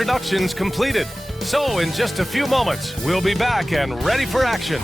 introductions completed. So in just a few moments, we'll be back and ready for action.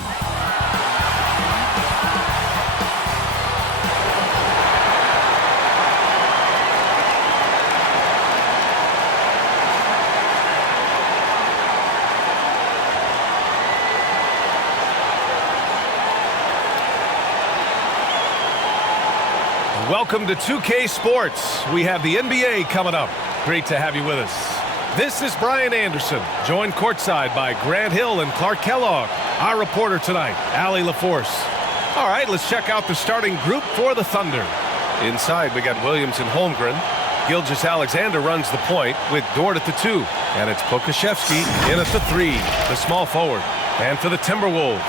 Welcome to 2K Sports. We have the NBA coming up. Great to have you with us. This is Brian Anderson, joined courtside by Grant Hill and Clark Kellogg. Our reporter tonight, Allie LaForce. All right, let's check out the starting group for the Thunder. Inside, we got Williams and Holmgren. Gilgeous-Alexander runs the point with Dort at the 2. And it's Pokashevsky in at the 3, the small forward. And for the Timberwolves,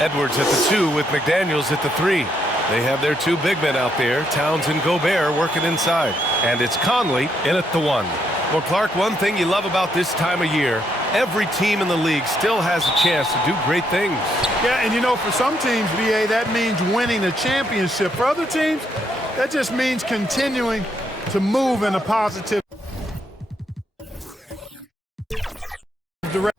Edwards at the 2 with McDaniels at the 3. They have their 2 big men out there, Towns and Gobert, working inside. And it's Conley in at the 1. Well, Clark, one thing you love about this time of year, every team in the league still has a chance to do great things. Yeah, and you know, for some teams, BA, that means winning the championship. For other teams, that just means continuing to move in a positive direction.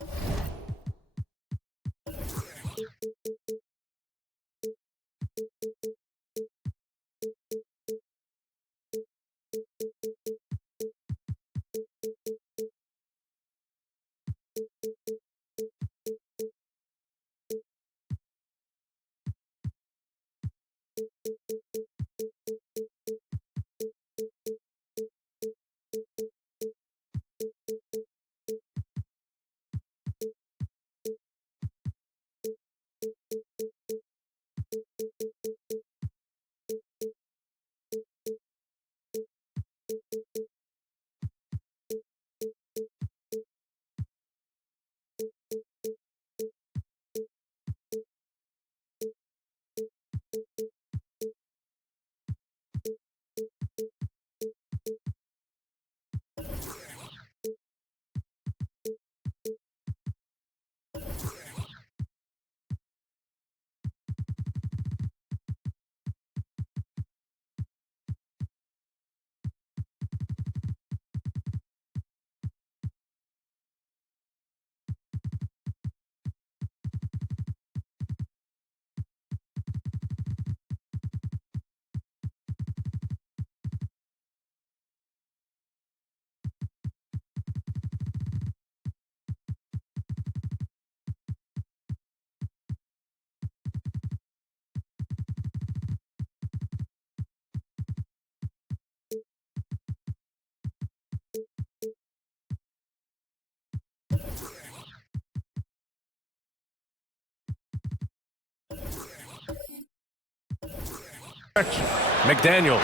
McDaniels.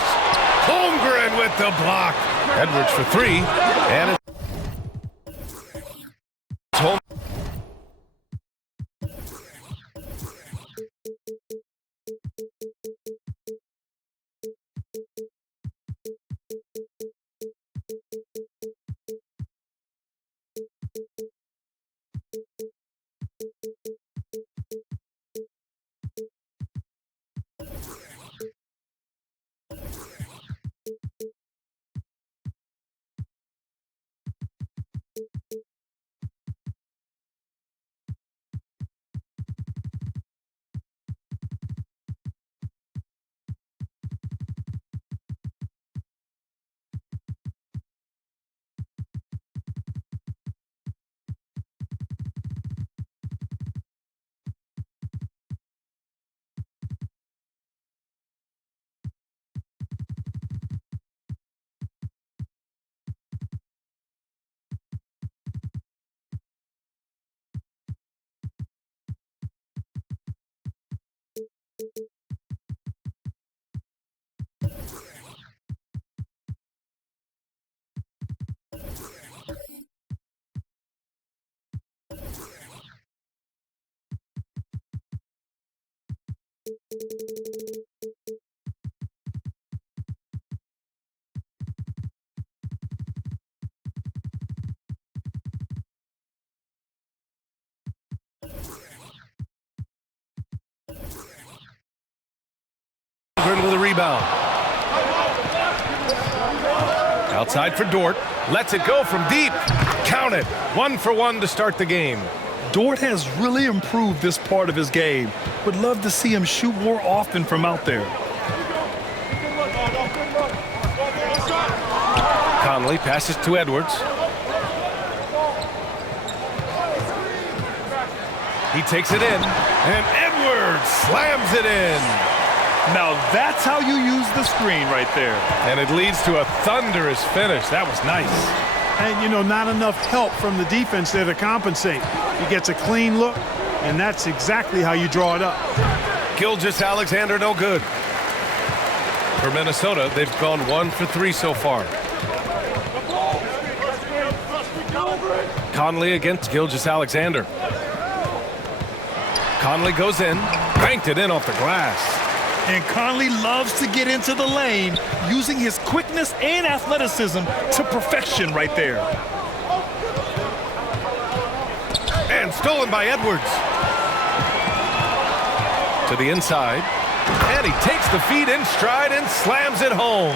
Holmgren with the block. Edwards for 3. And it's Holmgren. With a rebound. Outside for Dort. Lets it go from deep. it. 1 for 1 to start the game. Dort has really improved this part of his game. Would love to see him shoot more often from out there. Conley passes to Edwards. He takes it in, and Edwards slams it in. Now that's how you use the screen right there. And it leads to a thunderous finish. That was nice. And, you know, not enough help from the defense there to compensate. He gets a clean look, and that's exactly how you draw it up. Gilgeous-Alexander no good. For Minnesota, they've gone 1 for 3 so far. Conley against Gilgeous-Alexander. Conley goes in, banked it in off the glass. And Conley loves to get into the lane using his quickness and athleticism to perfection right there. And stolen by Edwards. To the inside. And he takes the feed in stride and slams it home.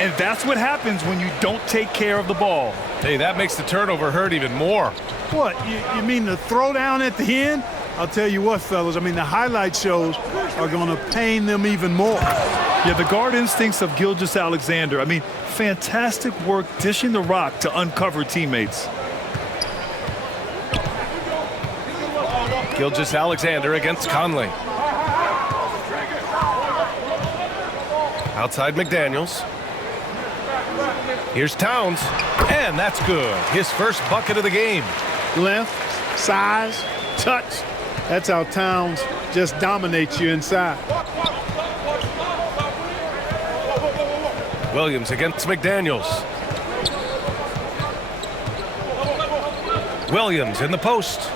And that's what happens when you don't take care of the ball. Hey, that makes the turnover hurt even more. What, you mean the throwdown at the end? I'll tell you what, fellas, I mean, the highlight shows are going to pain them even more. Yeah, the guard instincts of Gilgeous-Alexander. I mean, fantastic work dishing the rock to uncover teammates. Gilgeous-Alexander against Conley. Outside McDaniels. Here's Towns, and that's good. His first bucket of the game. Length, size, touch. That's how Towns just dominates you inside. Williams against McDaniels. Williams in the post.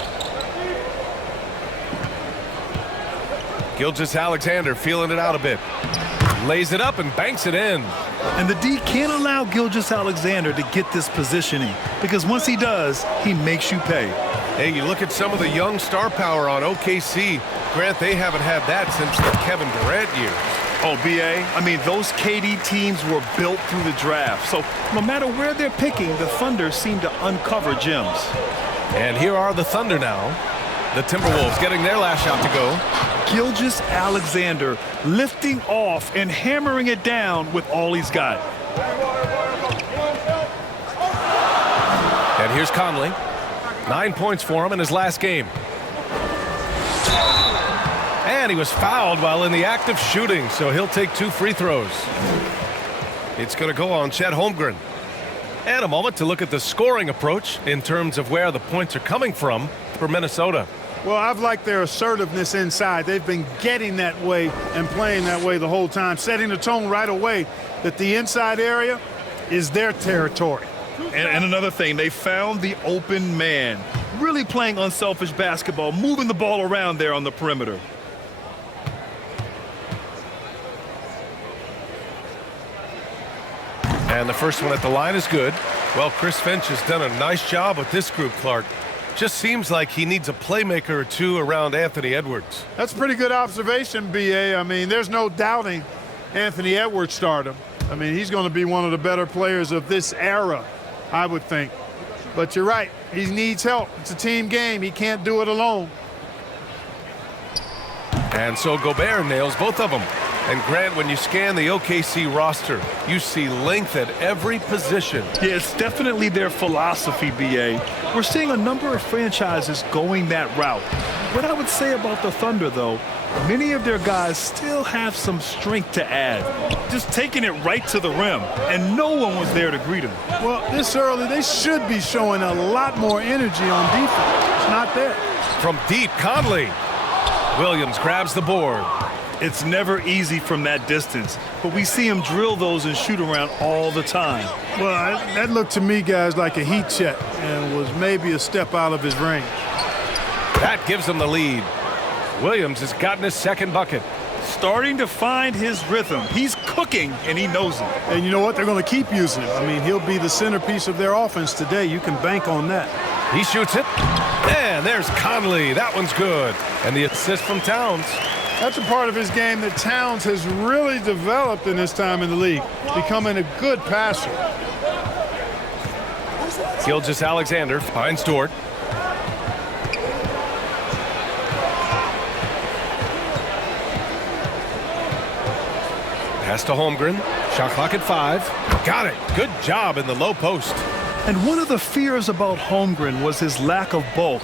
Gilgeous-Alexander feeling it out a bit. Lays it up and banks it in. And the D can't allow Gilgeous-Alexander to get this positioning because once he does, he makes you pay. Hey, you look at some of the young star power on OKC. Grant, they haven't had that since the Kevin Durant years. Oh, B.A., I mean, those KD teams were built through the draft. So no matter where they're picking, the Thunder seem to uncover gems. And here are the Thunder now. The Timberwolves getting their last shot to go. Gilgeous-Alexander lifting off and hammering it down with all he's got. And here's Conley. 9 points for him in his last game. And he was fouled while in the act of shooting, so he'll take 2 free throws. It's going to go on Chet Holmgren. And a moment to look at the scoring approach in terms of where the points are coming from for Minnesota. Well, I've liked their assertiveness inside. They've been getting that way and playing that way the whole time, setting the tone right away that the inside area is their territory. And another thing, they found the open man. Really playing unselfish basketball, moving the ball around there on the perimeter. And the first one at the line is good. Well, Chris Finch has done a nice job with this group, Clark. Just seems like he needs a playmaker or two around Anthony Edwards. That's a pretty good observation, B.A. I mean, there's no doubting Anthony Edwards' stardom. I mean, he's going to be one of the better players of this era, I would think. But you're right. He needs help. It's a team game. He can't do it alone. And so Gobert nails both of them. And Grant, when you scan the OKC roster, you see length at every position. Yeah, it's definitely their philosophy, B.A. We're seeing a number of franchises going that route. What I would say about the Thunder, though, many of their guys still have some strength to add. Just taking it right to the rim, and no one was there to greet him. Well, this early, they should be showing a lot more energy on defense. It's not there. From deep, Conley. Williams grabs the board. It's never easy from that distance, but we see him drill those and shoot around all the time. Well, that looked to me, guys, like a heat check and was maybe a step out of his range. That gives him the lead. Williams has gotten his second bucket. Starting to find his rhythm. He's cooking, and he knows it. And you know what? They're going to keep using him. I mean, he'll be the centerpiece of their offense today. You can bank on that. He shoots it. And there's Conley. That one's good. And the assist from Towns. That's a part of his game that Towns has really developed in his time in the league, becoming a good passer. Gilgeous-Alexander finds Dort. Pass to Holmgren. Shot clock at 5. Got it. Good job in the low post. And one of the fears about Holmgren was his lack of bulk,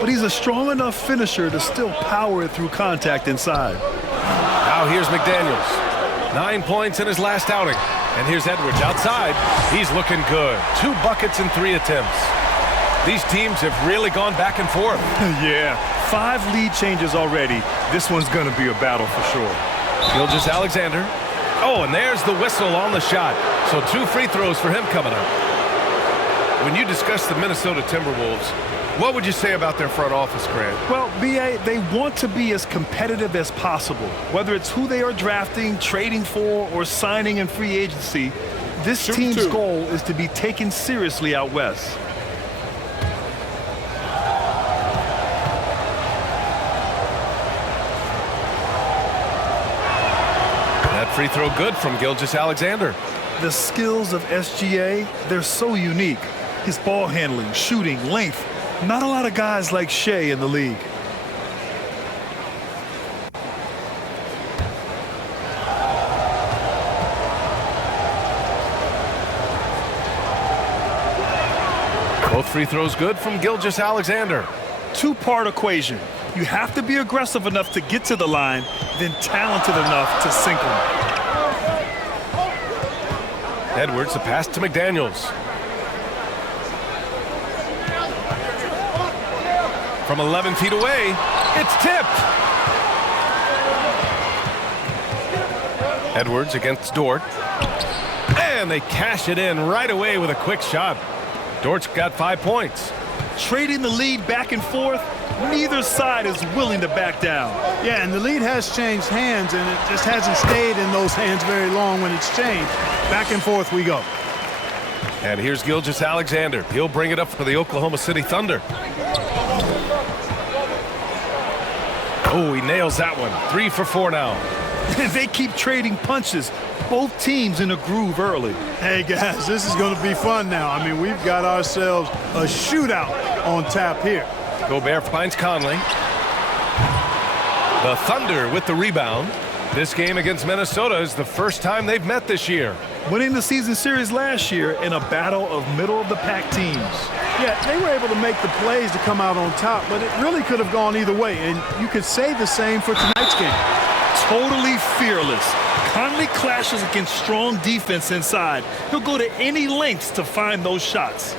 but he's a strong enough finisher to still power it through contact inside. Now here's McDaniels. 9 points in his last outing. And here's Edwards outside. He's looking good. 2 buckets in 3 attempts. These teams have really gone back and forth. Yeah, 5 lead changes already. This one's going to be a battle for sure. Gilgeous-Alexander. Oh, and there's the whistle on the shot. So 2 free throws for him coming up. When you discuss the Minnesota Timberwolves, what would you say about their front office, Grant? Well, B.A., they want to be as competitive as possible. Whether it's who they are drafting, trading for, or signing in free agency, this team's goal is to be taken seriously out west. That free throw good from Gilgeous-Alexander. The skills of SGA, they're so unique. His ball handling, shooting, length. Not a lot of guys like Shea in the league. Both free throws good from Gilgeous-Alexander. 2-part equation. You have to be aggressive enough to get to the line, then talented enough to sink them. Edwards, the pass to McDaniels. From 11 feet away, it's tipped. Edwards against Dort. And they cash it in right away with a quick shot. Dort's got 5 points. Trading the lead back and forth, neither side is willing to back down. Yeah, and the lead has changed hands, and it just hasn't stayed in those hands very long when it's changed. Back and forth we go. And here's Gilgeous-Alexander. He'll bring it up for the Oklahoma City Thunder. Oh, he nails that one. 3 for 4 now. They keep trading punches. Both teams in a groove early. Hey, guys, this is going to be fun now. I mean, we've got ourselves a shootout on tap here. Gobert finds Conley. The Thunder with the rebound. This game against Minnesota is the first time they've met this year. Winning the season series last year in a battle of middle-of-the-pack teams. Yeah, they were able to make the plays to come out on top, but it really could have gone either way, and you could say the same for tonight's game. Totally fearless. Conley clashes against strong defense inside. He'll go to any lengths to find those shots.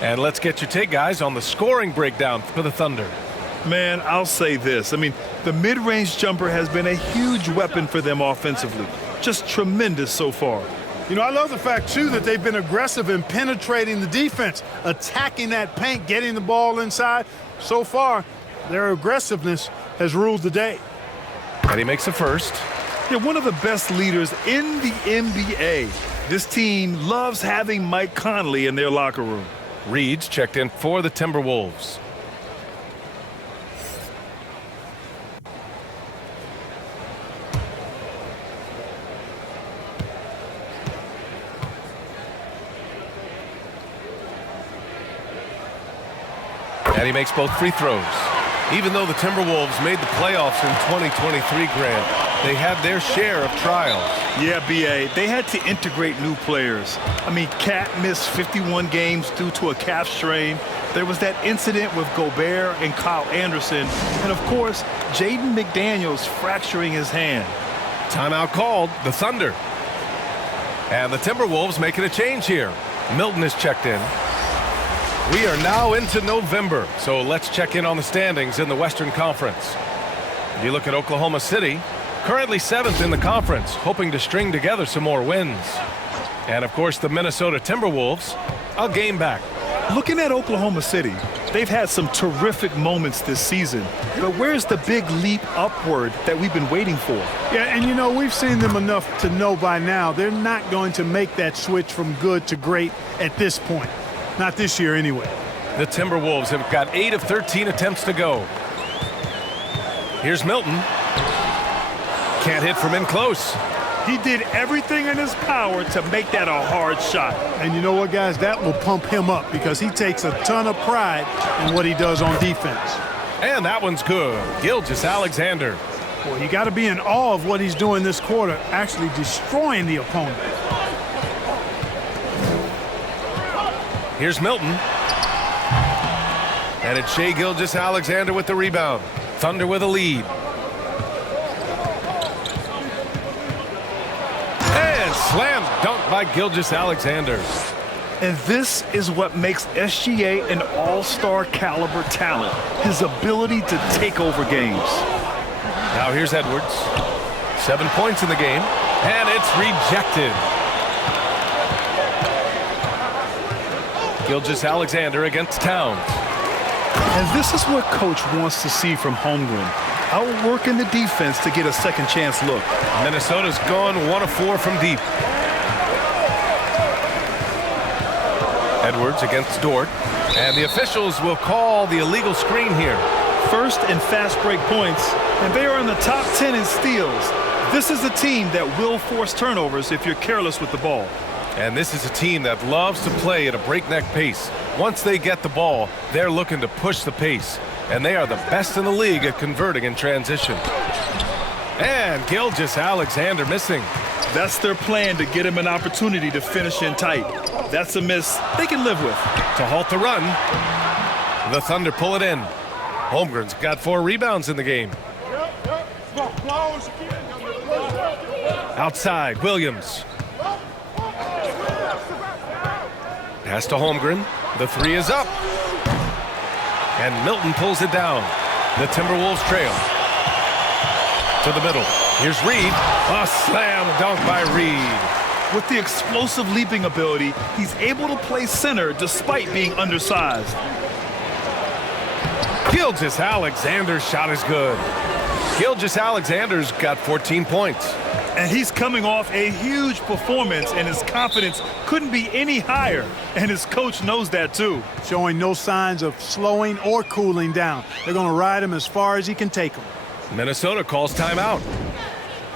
And let's get your take, guys, on the scoring breakdown for the Thunder. Man, I'll say this. I mean, the mid-range jumper has been a huge weapon for them offensively. Just tremendous so far. You know, I love the fact, too, that they've been aggressive in penetrating the defense, attacking that paint, getting the ball inside. So far, their aggressiveness has ruled the day. And he makes the first. Yeah, one of the best leaders in the NBA. This team loves having Mike Conley in their locker room. Reed's checked in for the Timberwolves. And he makes both free throws. Even though the Timberwolves made the playoffs in 2023, Grant, they had their share of trials. Yeah, B.A., they had to integrate new players. I mean, Cat missed 51 games due to a calf strain. There was that incident with Gobert and Kyle Anderson. And, of course, Jaden McDaniels fracturing his hand. Timeout called, the Thunder. And the Timberwolves making a change here. Milton is checked in. We are now into November, so let's check in on the standings in the Western Conference. If you look at Oklahoma City, currently 7th in the conference, hoping to string together some more wins. And, of course, the Minnesota Timberwolves, a game back. Looking at Oklahoma City, they've had some terrific moments this season. But where's the big leap upward that we've been waiting for? Yeah, and, you know, we've seen them enough to know by now they're not going to make that switch from good to great at this point. Not this year, anyway. The Timberwolves have got 8 of 13 attempts to go. Here's Milton. Can't hit from in close. He did everything in his power to make that a hard shot. And you know what, guys? That will pump him up because he takes a ton of pride in what he does on defense. And that one's good. Gilgeous-Alexander. Well, you got to be in awe of what he's doing this quarter, actually destroying the opponent. Here's Milton. And it's Shai Gilgeous-Alexander with the rebound. Thunder with a lead. And slam dunk by Gilgeous-Alexander. And this is what makes SGA an all-star caliber talent, his ability to take over games. Now here's Edwards. 7 points in the game, and it's rejected. Gilgeous-Alexander against Towns. And this is what Coach wants to see from Holmgren. Outworking the defense to get a second chance look. Minnesota's gone 1 of 4 from deep. Edwards against Dort. And the officials will call the illegal screen here. First in fast break points, and they are in the top 10 in steals. This is a team that will force turnovers if you're careless with the ball. And this is a team that loves to play at a breakneck pace. Once they get the ball, they're looking to push the pace. And they are the best in the league at converting in transition. And Gilgeous-Alexander missing. That's their plan, to get him an opportunity to finish in tight. That's a miss they can live with. To halt the run, the Thunder pull it in. Holmgren's got 4 rebounds in the game. Outside, Williams. Pass to Holmgren. The 3 is up. And Milton pulls it down. The Timberwolves trail. To the middle. Here's Reed. A slam dunk by Reed. With the explosive leaping ability, he's able to play center despite being undersized. Gilgeous-Alexander's shot is good. Gilgeous-Alexander's got 14 points. And he's coming off a huge performance, and his confidence couldn't be any higher. And his coach knows that too. Showing no signs of slowing or cooling down. They're going to ride him as far as he can take him. Minnesota calls timeout.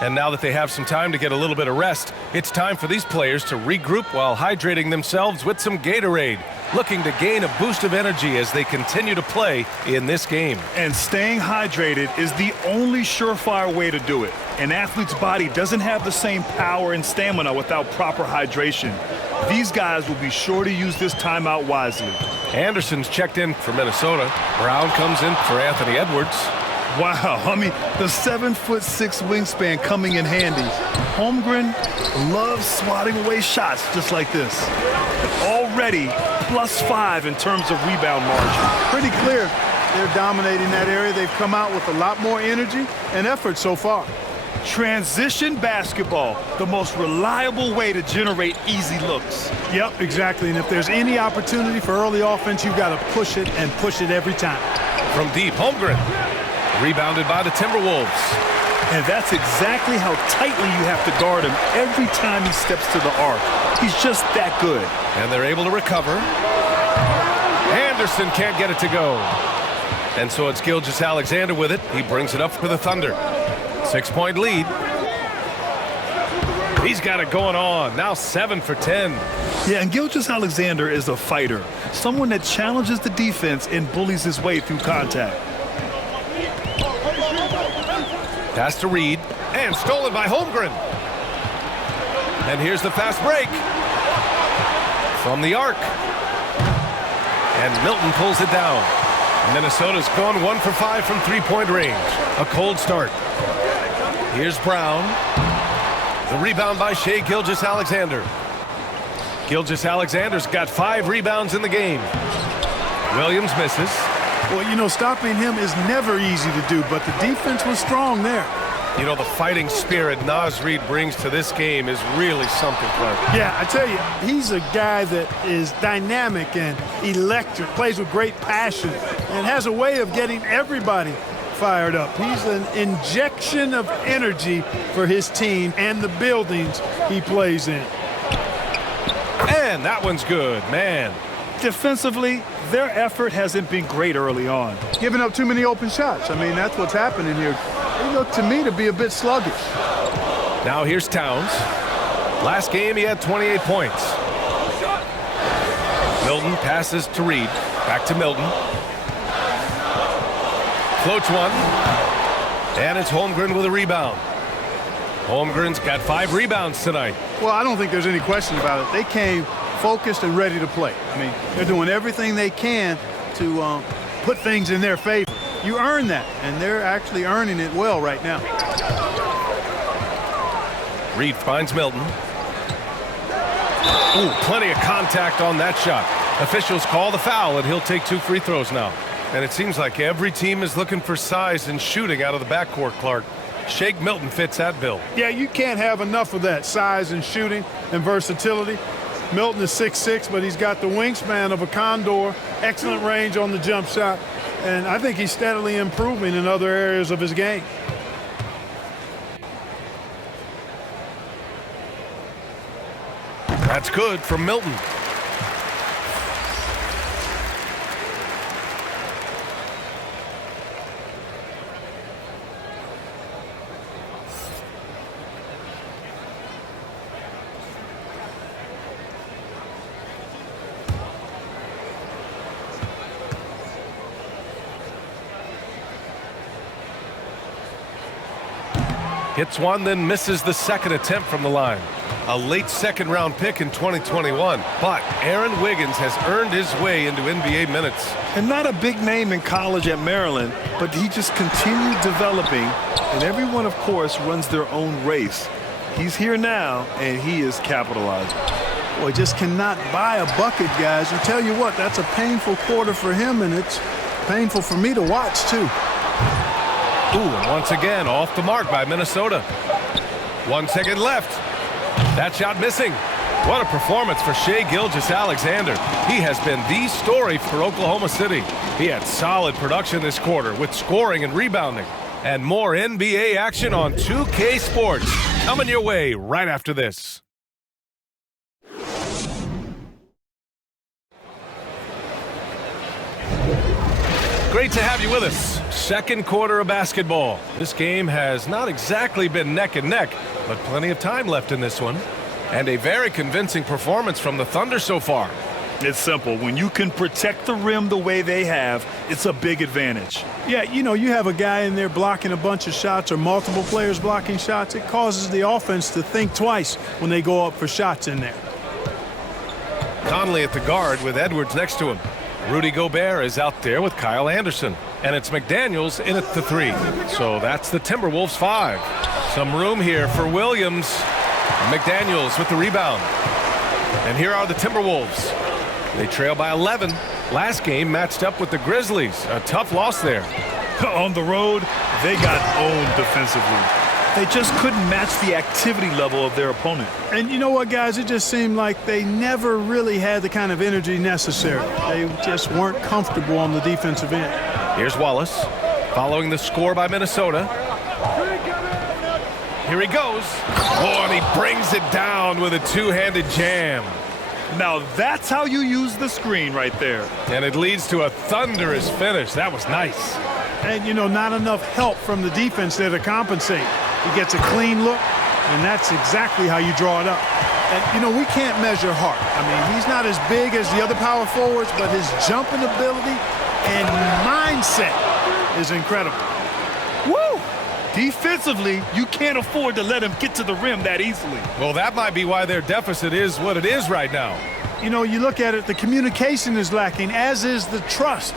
And now that they have some time to get a little bit of rest, it's time for these players to regroup while hydrating themselves with some Gatorade, looking to gain a boost of energy as they continue to play in this game. And staying hydrated is the only surefire way to do it. An athlete's body doesn't have the same power and stamina without proper hydration. These guys will be sure to use this timeout wisely. Anderson's checked in for Minnesota. Brown comes in for Anthony Edwards. Wow, I mean, the 7'6" wingspan coming in handy. Holmgren loves swatting away shots just like this. Already +5 in terms of rebound margin. Pretty clear they're dominating that area. They've come out with a lot more energy and effort so far. Transition basketball, the most reliable way to generate easy looks. Yep, exactly. And if there's any opportunity for early offense, you've got to push it and push it every time. From deep, Holmgren. Rebounded by the Timberwolves. And that's exactly how tightly you have to guard him every time he steps to the arc. He's just that good. And they're able to recover. Anderson can't get it to go. And so it's Gilgeous-Alexander with it. He brings it up for the Thunder. 6-point lead. He's got it going on. Now 7 for 10. Yeah, and Gilgeous-Alexander is a fighter. Someone that challenges the defense and bullies his way through contact. Pass to Reed, and stolen by Holmgren. And here's the fast break. From the arc. And Milton pulls it down. Minnesota's gone 1 for 5 from 3-point range. A cold start. Here's Brown. The rebound by Shai Gilgeous-Alexander. Gilgeous-Alexander's got 5 rebounds in the game. Williams misses. Well, you know, stopping him is never easy to do, but the defense was strong there. You know, the fighting spirit Naz Reid brings to this game is really something, Clark. Yeah, I tell you, he's a guy that is dynamic and electric, plays with great passion, and has a way of getting everybody fired up. He's an injection of energy for his team and the buildings he plays in. And that one's good, man. Defensively, their effort hasn't been great early on. Giving up too many open shots. I mean, that's what's happening here. They look to me to be a bit sluggish. Now here's Towns. Last game he had 28 points. Milton passes to Reed. Back to Milton. Floats one. And it's Holmgren with a rebound. Holmgren's got 5 rebounds tonight. Well, I don't think there's any question about it. They came focused and ready to play. I mean, they're doing everything they can to put things in their favor. You earn that, and they're actually earning it well right now. Reed finds Milton. Ooh, plenty of contact on that shot. Officials call the foul, and he'll take 2 free throws now. And it seems like every team is looking for size and shooting out of the backcourt, Clark. Shake Milton fits that bill. Yeah, you can't have enough of that size and shooting and versatility. Milton is 6'6", but he's got the wingspan of a condor, excellent range on the jump shot, and I think he's steadily improving in other areas of his game. That's good from Milton. Hits one, then misses the second attempt from the line. A late second-round pick in 2021, but Aaron Wiggins has earned his way into NBA minutes. And not a big name in college at Maryland, but he just continued developing, and everyone, of course, runs their own race. He's here now, and he is capitalizing. Boy, just cannot buy a bucket, guys. I tell you what, that's a painful quarter for him, and it's painful for me to watch, too. Ooh, and once again, off the mark by Minnesota. 1 second left. That shot missing. What a performance for Shai Gilgeous-Alexander. He has been the story for Oklahoma City. He had solid production this quarter with scoring and rebounding. And more NBA action on 2K Sports coming your way right after this. Great to have you with us. Second quarter of basketball. This game has not exactly been neck and neck, but plenty of time left in this one. And a very convincing performance from the Thunder so far. It's simple. When you can protect the rim the way they have, it's a big advantage. Yeah, you know, you have a guy in there blocking a bunch of shots or multiple players blocking shots. It causes the offense to think twice when they go up for shots in there. Conley at the guard with Edwards next to him. Rudy Gobert is out there with Kyle Anderson. And it's McDaniels in at the 3. So that's the Timberwolves 5. Some room here for Williams. McDaniels with the rebound. And here are the Timberwolves. They trail by 11. Last game matched up with the Grizzlies. A tough loss there. On the road, they got owned defensively. They just couldn't match the activity level of their opponent. And you know what, guys? It just seemed like they never really had the kind of energy necessary. They just weren't comfortable on the defensive end. Here's Wallace following the score by Minnesota. Here he goes. Oh, and he brings it down with a two-handed jam. Now that's how you use the screen right there. And it leads to a thunderous finish. That was nice. And, you know, not enough help from the defense there to compensate. He gets a clean look, and that's exactly how you draw it up. And, you know, we can't measure Hart. I mean, he's not as big as the other power forwards, but his jumping ability and mindset is incredible. Woo! Defensively, you can't afford to let him get to the rim that easily. Well, that might be why their deficit is what it is right now. You know, you look at it, the communication is lacking, as is the trust.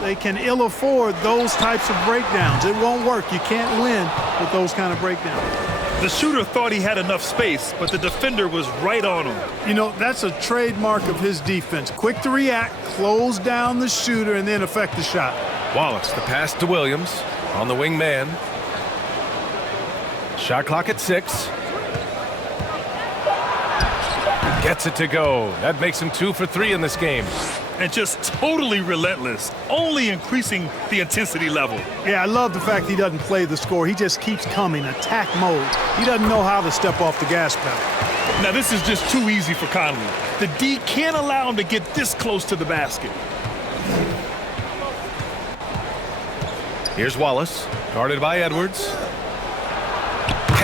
They can ill afford those types of breakdowns. It won't work. You can't win with those kind of breakdowns. The shooter thought he had enough space, but the defender was right on him. You know, that's a trademark of his defense. Quick to react, close down the shooter, and then affect the shot. Wallace, the pass to Williams on the wing man. Shot clock at 6. Gets it to go. That makes him 2 for 3 in this game. And just totally relentless, only increasing the intensity level. Yeah, I love the fact he doesn't play the score. He just keeps coming, attack mode. He doesn't know how to step off the gas pedal. Now, this is just too easy for Conley. The D can't allow him to get this close to the basket. Here's Wallace, guarded by Edwards.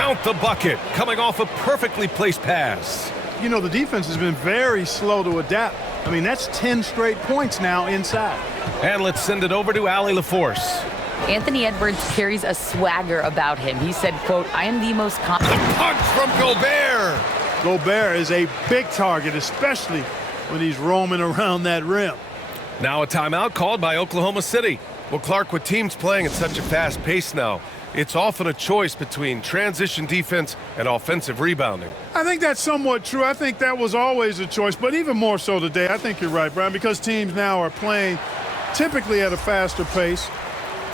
count the bucket, coming off a perfectly placed pass. You know, the defense has been very slow to adapt. I mean, that's 10 straight points now inside. And let's send it over to Allie LaForce. Anthony Edwards carries a swagger about him. He said, quote, "I am the most confident." The punch from Gobert. Gobert is a big target, especially when he's roaming around that rim. Now a timeout called by Oklahoma City. Well, Clark, with teams playing at such a fast pace now, it's often a choice between transition defense and offensive rebounding. I think that's somewhat true. I think that was always a choice, but even more so today. I think you're right, Brian, because teams now are playing typically at a faster pace.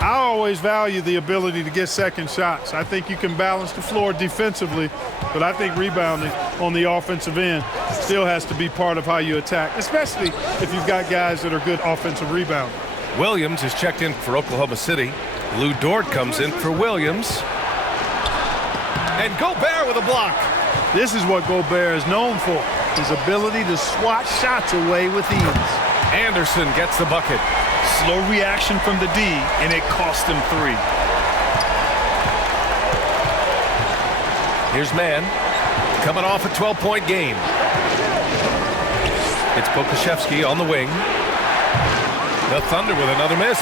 I always value the ability to get second shots. I think you can balance the floor defensively, but I think rebounding on the offensive end still has to be part of how you attack, especially if you've got guys that are good offensive rebounders. Williams is checked in for Oklahoma City. Lou Dort comes in for Williams. And Gobert with a block. This is what Gobert is known for, his ability to swat shots away with ease. Anderson gets the bucket. Slow reaction from the D, and it cost him 3. Here's Mann, coming off a 12-point game. It's Pokusevski on the wing. The Thunder with another miss.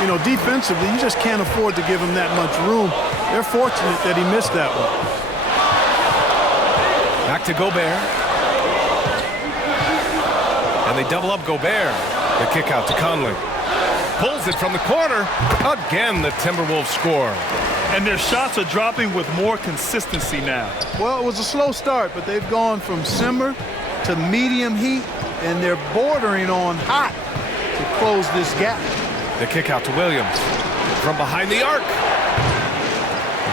You know, defensively, you just can't afford to give him that much room. They're fortunate that he missed that one. Back to Gobert. And they double up Gobert. The kick out to Conley. Pulls it from the corner. Again, the Timberwolves score. And their shots are dropping with more consistency now. Well, it was a slow start, but they've gone from simmer to medium heat, and they're bordering on hot to close this gap. The kick out to Williams. From behind the arc.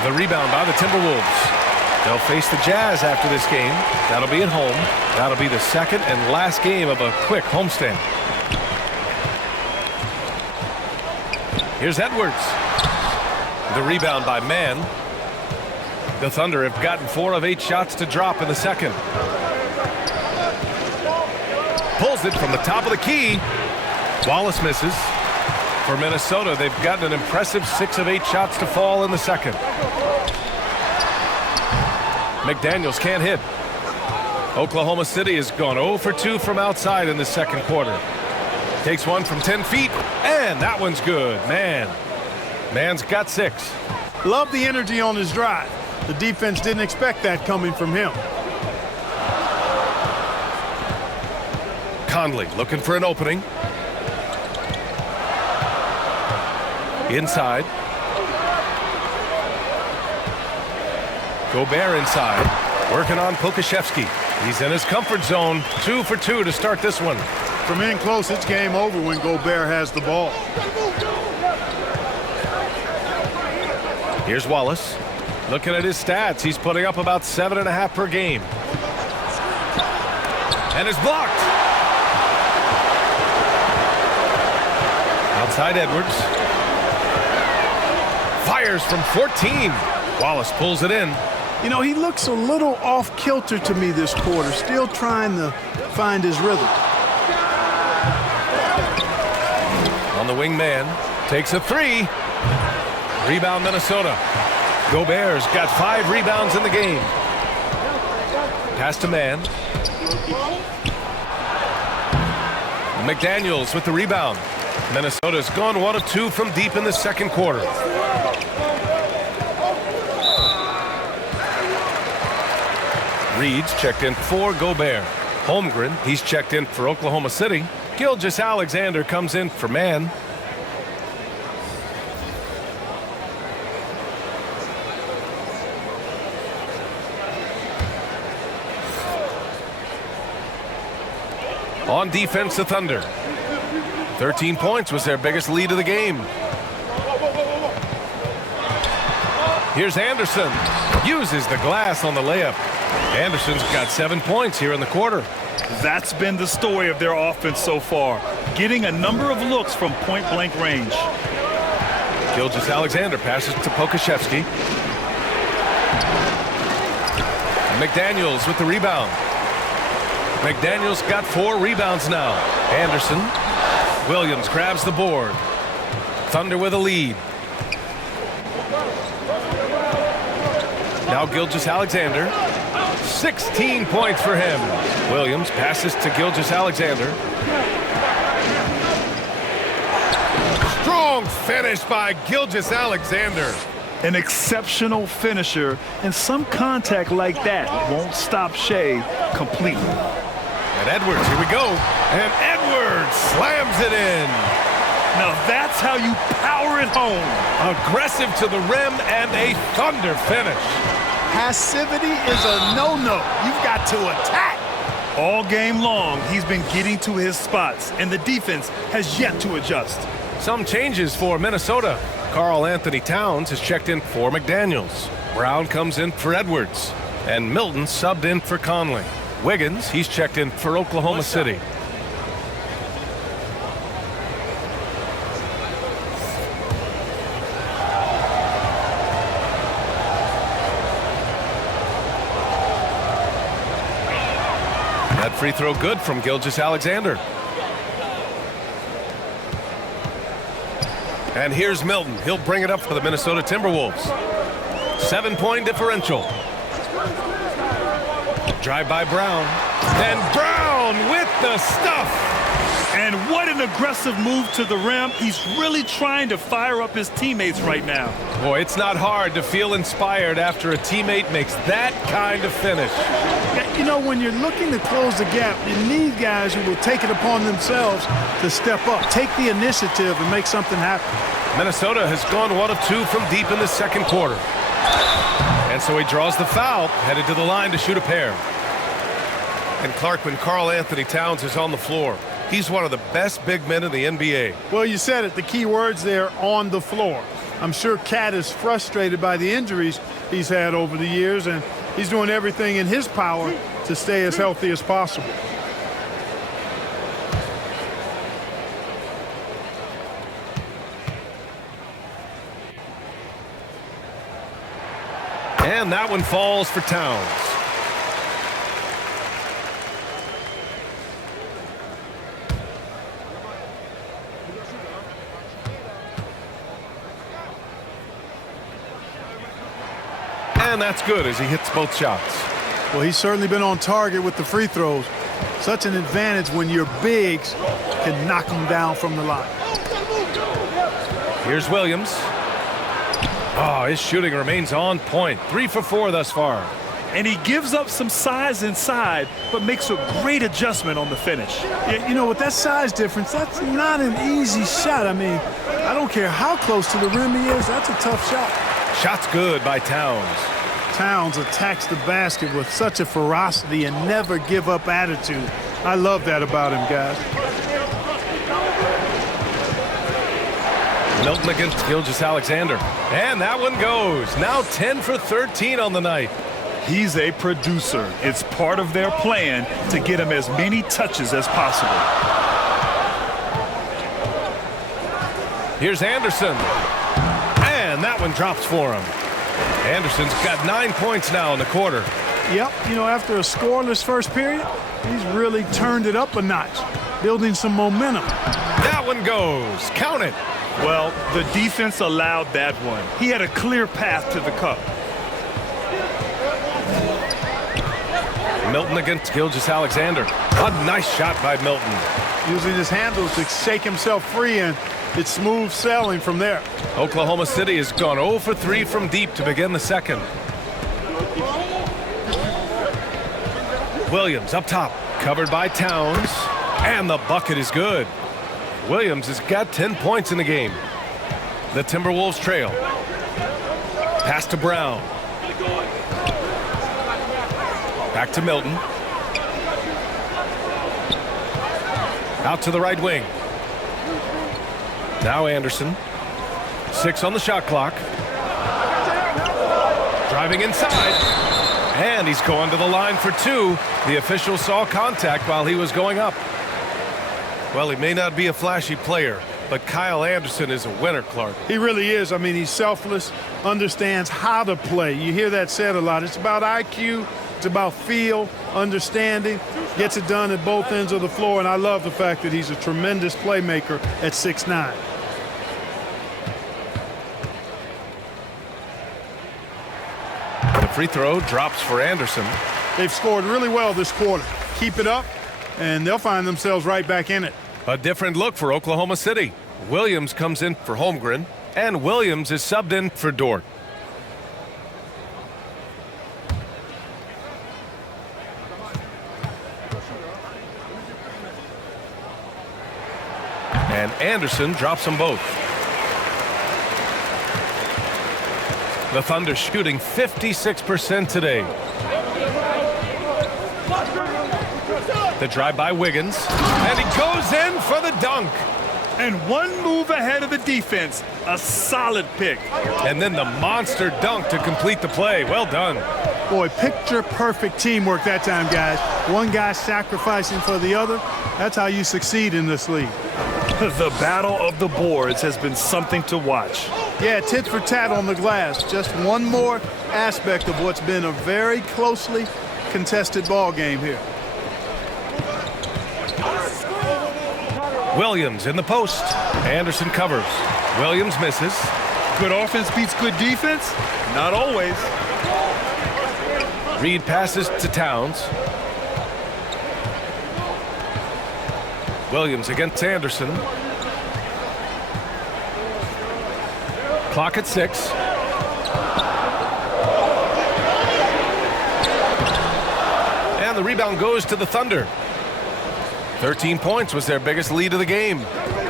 The rebound by the Timberwolves. They'll face the Jazz after this game. That'll be at home. That'll be the second and last game of a quick homestand. Here's Edwards. The rebound by Mann. The Thunder have gotten 4 of 8 shots to drop in the second. Pulls it from the top of the key. Wallace misses. For Minnesota, they've gotten an impressive 6 of 8 shots to fall in the second. McDaniels can't hit. Oklahoma City has gone 0 for 2 from outside in the second quarter. Takes one from 10 feet, and that one's good. Mann's got 6. Love the energy on his drive. The defense didn't expect that coming from him. Conley looking for an opening. Inside. Gobert inside. Working on Pokusevski. He's in his comfort zone. 2 for 2 to start this one. From in close, it's game over when Gobert has the ball. Here's Wallace. Looking at his stats, he's putting up about 7.5 per game. And is blocked. Outside Edwards. Fires from 14. Wallace pulls it in. You know, he looks a little off-kilter to me this quarter, still trying to find his rhythm. On the wing man, takes a 3. Rebound Minnesota. Gobert's got 5 rebounds in the game. Pass to Mann. McDaniels with the rebound. Minnesota's gone 1 of 2 from deep in the second quarter. Reed's checked in for Gobert. Holmgren, he's checked in for Oklahoma City. Gilgeous-Alexander comes in for Mann. On defense, the Thunder. 13 points was their biggest lead of the game. Here's Anderson. Uses the glass on the layup. Anderson's got 7 points here in the quarter. That's been the story of their offense so far, getting a number of looks from point-blank range. Gilgeous-Alexander passes to Pokusevski. McDaniels with the rebound. McDaniels got 4 rebounds now. Anderson. Williams grabs the board. Thunder with a lead. Now Gilgeous-Alexander. 16 points for him. Williams passes to Gilgeous-Alexander. Strong finish by Gilgeous-Alexander. An exceptional finisher, and some contact like that won't stop Shea completely. And Edwards, here we go. And Edwards slams it in. Now that's how you power it home. Aggressive to the rim and a thunder finish. Passivity is a no-no. You've got to attack. All game long, he's been getting to his spots, and the defense has yet to adjust. Some changes for Minnesota. Karl-Anthony Towns is checked in for McDaniels. Brown comes in for Edwards. And Milton subbed in for Conley. Wiggins, he's checked in for Oklahoma City. That free throw good from Gilgeous-Alexander. And here's Milton. He'll bring it up for the Minnesota Timberwolves. 7-point differential. Drive by Brown. And Brown with the stuff. And what an aggressive move to the rim. He's really trying to fire up his teammates right now. Boy, it's not hard to feel inspired after a teammate makes that kind of finish. You know, when you're looking to close the gap, you need guys who will take it upon themselves to step up, take the initiative and make something happen. Minnesota has gone 1 of 2 from deep in the second quarter. And so he draws the foul, headed to the line to shoot a pair. And Clark, when Karl-Anthony Towns is on the floor, he's one of the best big men in the NBA. Well, you said it, the key words there, on the floor. I'm sure Cat is frustrated by the injuries he's had over the years, and he's doing everything in his power to stay as healthy as possible. And that one falls for Towns. And that's good as he hits both shots. Well, he's certainly been on target with the free throws. Such an advantage when your bigs can knock them down from the line. Here's Williams. Oh, his shooting remains on point. 3 for 4 thus far. And he gives up some size inside, but makes a great adjustment on the finish. You know, with that size difference, that's not an easy shot. I mean, I don't care how close to the rim he is, that's a tough shot. Shot's good by Towns. Towns attacks the basket with such a ferocity and never give up attitude. I love that about him, guys. Milton against Gilgeous-Alexander. And that one goes. Now 10 for 13 on the night. He's a producer. It's part of their plan to get him as many touches as possible. Here's Anderson. And that one drops for him. Anderson's got 9 points now in the quarter. Yep, you know, after a scoreless first period, he's really turned it up a notch, building some momentum. That one goes. Count it. Well, the defense allowed that one. He had a clear path to the cup. Milton against Gilgeous-Alexander. A nice shot by Milton. Using his handles to shake himself free, and it's smooth sailing from there. Oklahoma City has gone 0 for 3 from deep to begin the second. Williams up top, covered by Towns, and the bucket is good. Williams has got 10 points in the game. The Timberwolves trail. Pass to Brown. Back to Milton. Out to the right wing. Now Anderson. 6 on the shot clock. Driving inside. And he's going to the line for 2. The official saw contact while he was going up. Well, he may not be a flashy player, but Kyle Anderson is a winner, Clark. He really is. I mean, he's selfless, understands how to play. You hear that said a lot. It's about IQ. It's about feel, understanding, gets it done at both ends of the floor, and I love the fact that he's a tremendous playmaker at 6'9". The Free throw drops for Anderson. They've scored really well this quarter. Keep it up, and they'll find themselves right back in it. A different look for Oklahoma City. Williams comes in for Holmgren, and Williams is subbed in for Dort. And Anderson drops them both. The Thunder shooting 56% today. The drive by Wiggins, and he goes in for the dunk. And one move ahead of the defense. A solid pick. And then the monster dunk to complete the play. Well done. Boy, picture-perfect teamwork that time, guys. One guy sacrificing for the other. That's how you succeed in this league. The battle of the boards has been something to watch. Yeah, tit for tat on the glass. Just one more aspect of what's been a very closely contested ball game here. Williams in the post. Anderson covers. Williams misses. Good offense beats good defense? Not always. Reed passes to Towns. Williams against Anderson. Clock at 6. And the rebound goes to the Thunder. 13 points was their biggest lead of the game.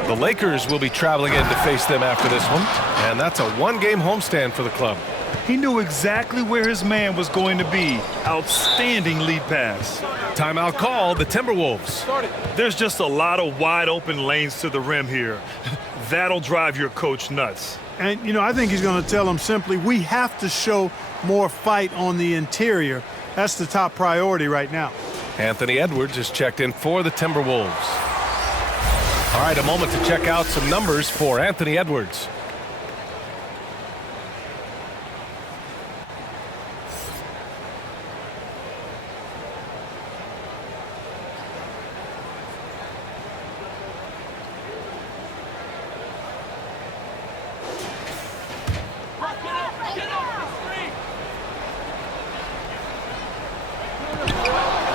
The Lakers will be traveling in to face them after this one. And that's a one-game homestand for the club. He knew exactly where his man was going to be. Outstanding lead pass. Timeout call, the Timberwolves. There's just a lot of wide open lanes to the rim here. That'll drive your coach nuts. And, you know, I think he's going to tell them simply, we have to show more fight on the interior. That's the top priority right now. Anthony Edwards is checked in for the Timberwolves. All right, a moment to check out some numbers for Anthony Edwards.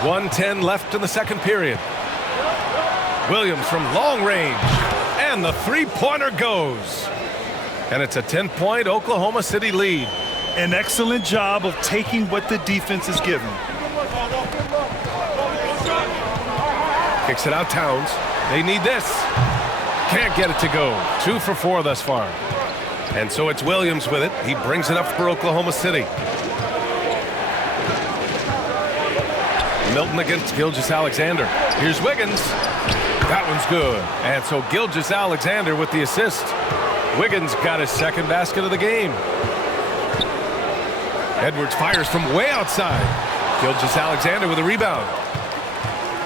.110 left in the second period. Williams from long range, and the three-pointer goes. And it's a 10-point Oklahoma City lead. An excellent job of taking what the defense is given. Kicks it out, Towns. They need this. Can't get it to go. 2 for 4 thus far. And so it's Williams with it. He brings it up for Oklahoma City. Milton against Gilgeous-Alexander. Here's Wiggins. That one's good. And so Gilgeous-Alexander with the assist. Wiggins got his second basket of the game. Edwards fires from way outside. Gilgeous-Alexander with a rebound.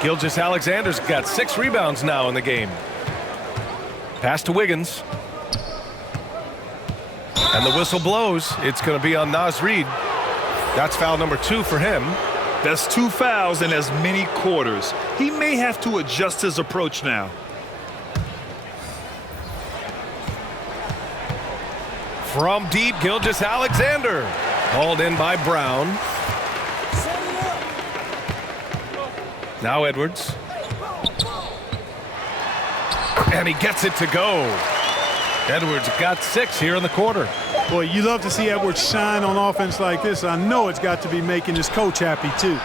Gilgeous-Alexander's got 6 rebounds now in the game. Pass to Wiggins. And the whistle blows. It's going to be on Naz Reid. That's foul number 2 for him. That's 2 fouls in as many quarters. He may have to adjust his approach now. From deep, Gilgeous-Alexander. Hauled in by Brown. Now Edwards. And he gets it to go. Edwards got 6 here in the quarter. Boy, you love to see Edwards shine on offense like this. I know it's got to be making his coach happy, too.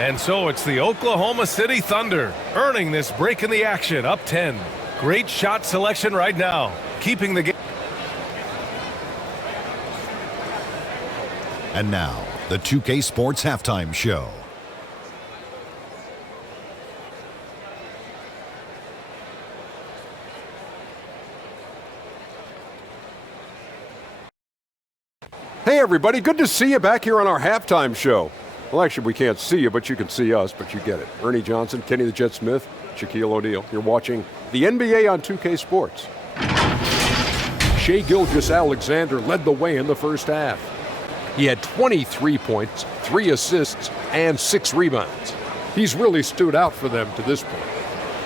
And so it's the Oklahoma City Thunder earning this break in the action, up 10. Great shot selection right now, keeping the game. And now, the 2K Sports Halftime Show. Hey everybody, good to see you back here on our halftime show. Well, actually, we can't see you, but you can see us, but you get it. Ernie Johnson, Kenny the Jet Smith, Shaquille O'Neal. You're watching the NBA on 2K Sports. Shai Gilgeous-Alexander led the way in the first half. He had 23 points, 3 assists, and 6 rebounds. He's really stood out for them to this point.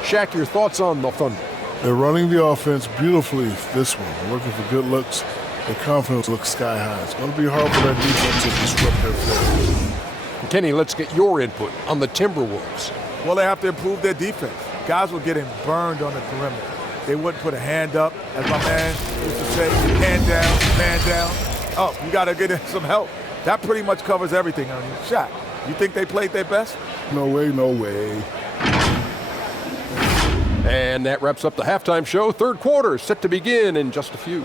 Shaq, your thoughts on the Thunder? They're running the offense beautifully this one. They're looking for good looks Their confidence looks sky high. It's going to be hard for that defense to disrupt their flow. Kenny, let's get your input on the Timberwolves. Well, they have to improve their defense. Guys were getting burned on the perimeter. They wouldn't put a hand up, as my man used to say, hand down, man down. Oh, you got to get some help. That pretty much covers everything on you. Shaq, you think they played their best? No way, no way. And that wraps up the halftime show. Third quarter set to begin in just a few.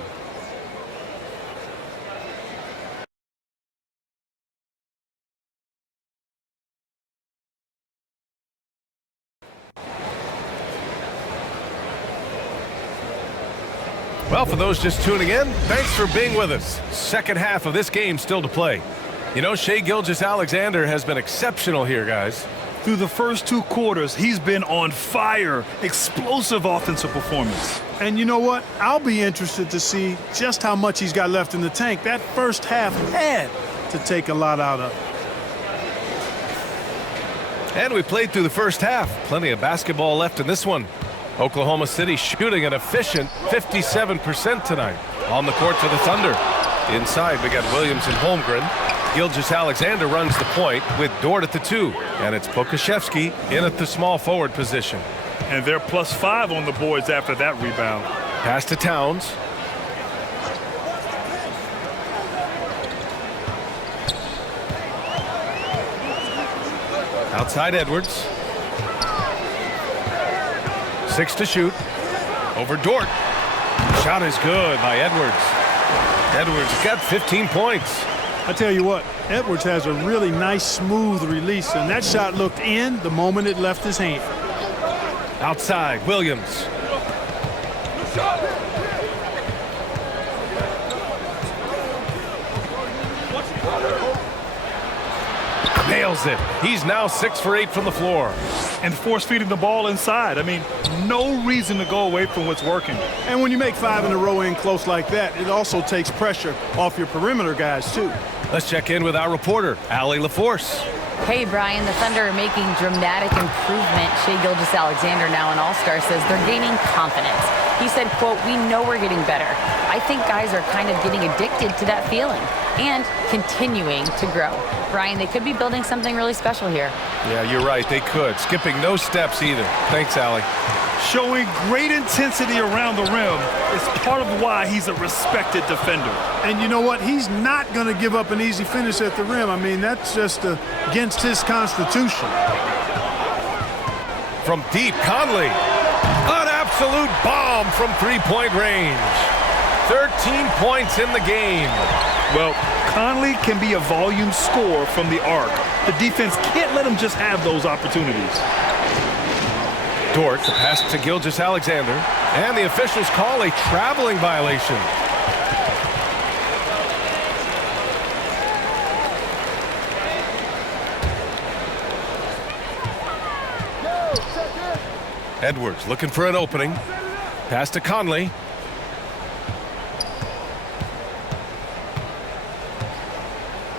Well, for those just tuning in, thanks for being with us. Second half of this game still to play. You know, Shai Gilgeous-Alexander has been exceptional here, guys. Through the first 2 quarters, he's been on fire. Explosive offensive performance. And you know what? I'll be interested to see just how much he's got left in the tank. That first half had to take a lot out of. And we played through the first half. Plenty of basketball left in this one. Oklahoma City shooting an efficient 57% tonight. On the court for the Thunder. Inside, we got Williams and Holmgren. Gilgeous-Alexander runs the point with Dort at the 2. And it's Pokashevsky in at the small forward position. And they're +5 on the boards after that rebound. Pass to Towns. Outside Edwards. 6 to shoot. Over Dort. Shot is good by Edwards. Edwards got 15 points. I tell you what, Edwards has a really nice, smooth release, and that shot looked in the moment it left his hand. Outside, Williams. Nails it. He's now 6 for 8 from the floor. And force-feeding the ball inside. I mean, no reason to go away from what's working. And when you make 5 in a row in close like that, it also takes pressure off your perimeter guys, too. Let's check in with our reporter, Allie LaForce. Hey, Brian, the Thunder are making dramatic improvement. Shai Gilgeous-Alexander, now an all-star, says they're gaining confidence. He said, quote, "We know we're getting better. I think guys are kind of getting addicted to that feeling and continuing to grow." Brian, they could be building something really special here. Yeah, you're right. They could. Skipping no steps either. Thanks, Allie. Showing great intensity around the rim is part of why he's a respected defender. And you know what? He's not going to give up an easy finish at the rim. I mean, that's just against his constitution. From deep, Conley. An absolute bomb from three-point range. 13 points in the game. Well, Conley can be a volume scorer from the arc. The defense can't let him just have those opportunities. Dort, the pass to Gilgeous-Alexander, and the officials call a traveling violation. Edwards looking for an opening. Pass to Conley.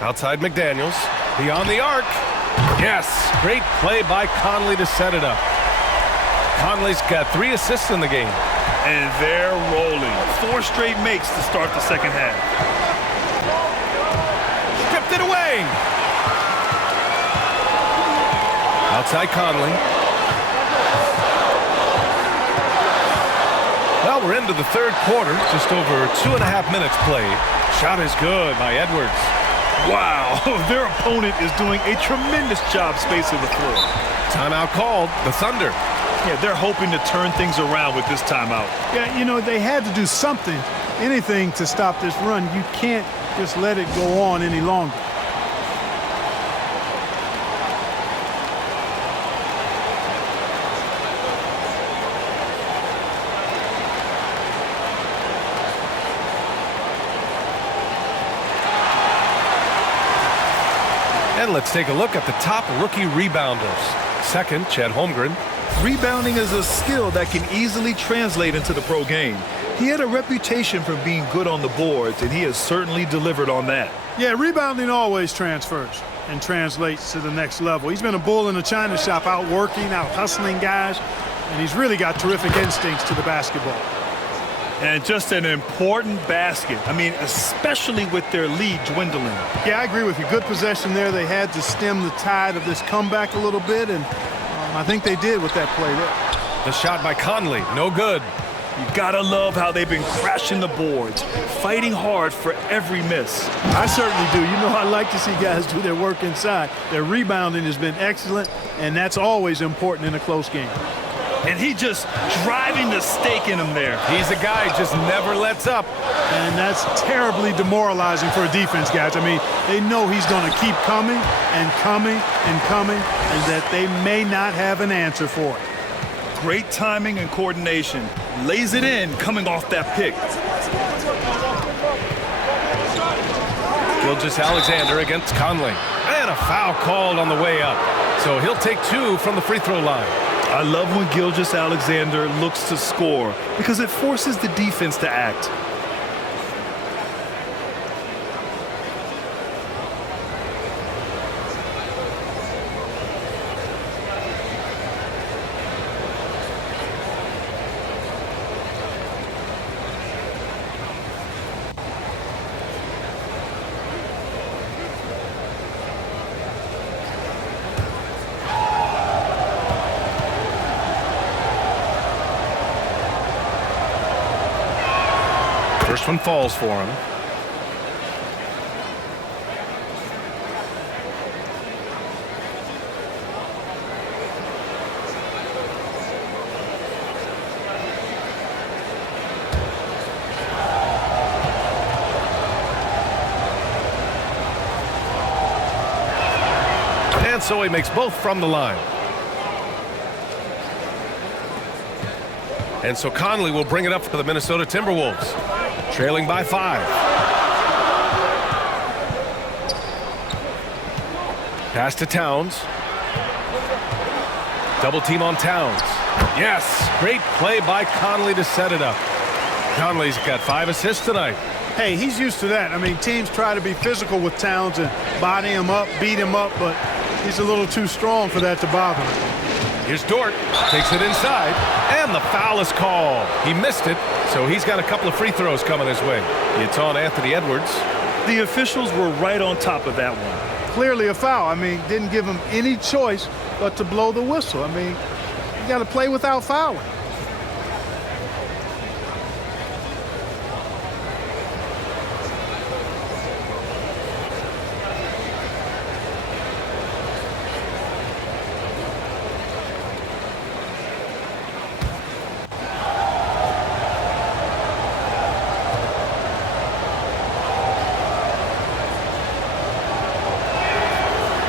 Outside McDaniels. Beyond the arc. Yes, great play by Conley to set it up. Conley's got 3 assists in the game. And they're rolling. 4 straight makes to start the second half. Stripped it away. Outside Conley. Well, we're into the third quarter. Just over 2.5 minutes played. Shot is good by Edwards. Wow, their opponent is doing a tremendous job spacing the floor. Timeout called. The Thunder. Yeah, they're hoping to turn things around with this timeout. Yeah, you know, they had to do something, anything to stop this run. You can't just let it go on any longer. And let's take a look at the top rookie rebounders. Second, Chet Holmgren. Rebounding is a skill that can easily translate into the pro game. He had a reputation for being good on the boards, and he has certainly delivered on that. Yeah, rebounding always transfers and translates to the next level. He's been a bull in a china shop, out working, out hustling guys, and he's really got terrific instincts to the basketball. And just an important basket. I mean, especially with their lead dwindling. Yeah, I agree with you. Good possession there. They had to stem the tide of this comeback a little bit, and I think they did with that play there. The shot by Conley, no good. You gotta love how they've been crashing the boards, fighting hard for every miss. I certainly do. You know, I like to see guys do their work inside. Their rebounding has been excellent, and that's always important in a close game. And he just driving the stake in him there. He's a guy who just never lets up. And that's terribly demoralizing for a defense, guys. I mean, they know he's going to keep coming and coming and coming, and that they may not have an answer for it. Great timing and coordination. Lays it in coming off that pick. Gilgeous-Alexander against Conley. And a foul called on the way up. So he'll take 2 from the free throw line. I love when Gilgeous-Alexander looks to score because it forces the defense to act. First one falls for him. And so he makes both from the line. And so Conley will bring it up for the Minnesota Timberwolves. Trailing by 5. Pass to Towns. Double team on Towns. Yes, great play by Conley to set it up. Conley's got 5 assists tonight. Hey, he's used to that. I mean, teams try to be physical with Towns and body him up, beat him up, but he's a little too strong for that to bother him. Here's Dort, takes it inside, and the foul is called. He missed it, so he's got a couple of free throws coming his way. It's on Anthony Edwards. The officials were right on top of that one. Clearly a foul. I mean, didn't give him any choice but to blow the whistle. I mean, you got to play without fouling.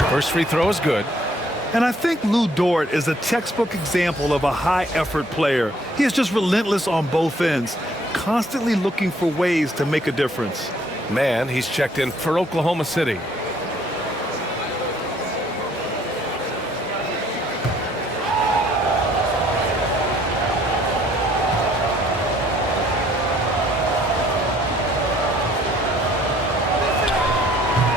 First free throw is good. And I think Lou Dort is a textbook example of a high-effort player. He is just relentless on both ends, constantly looking for ways to make a difference. Man, he's checked in for Oklahoma City.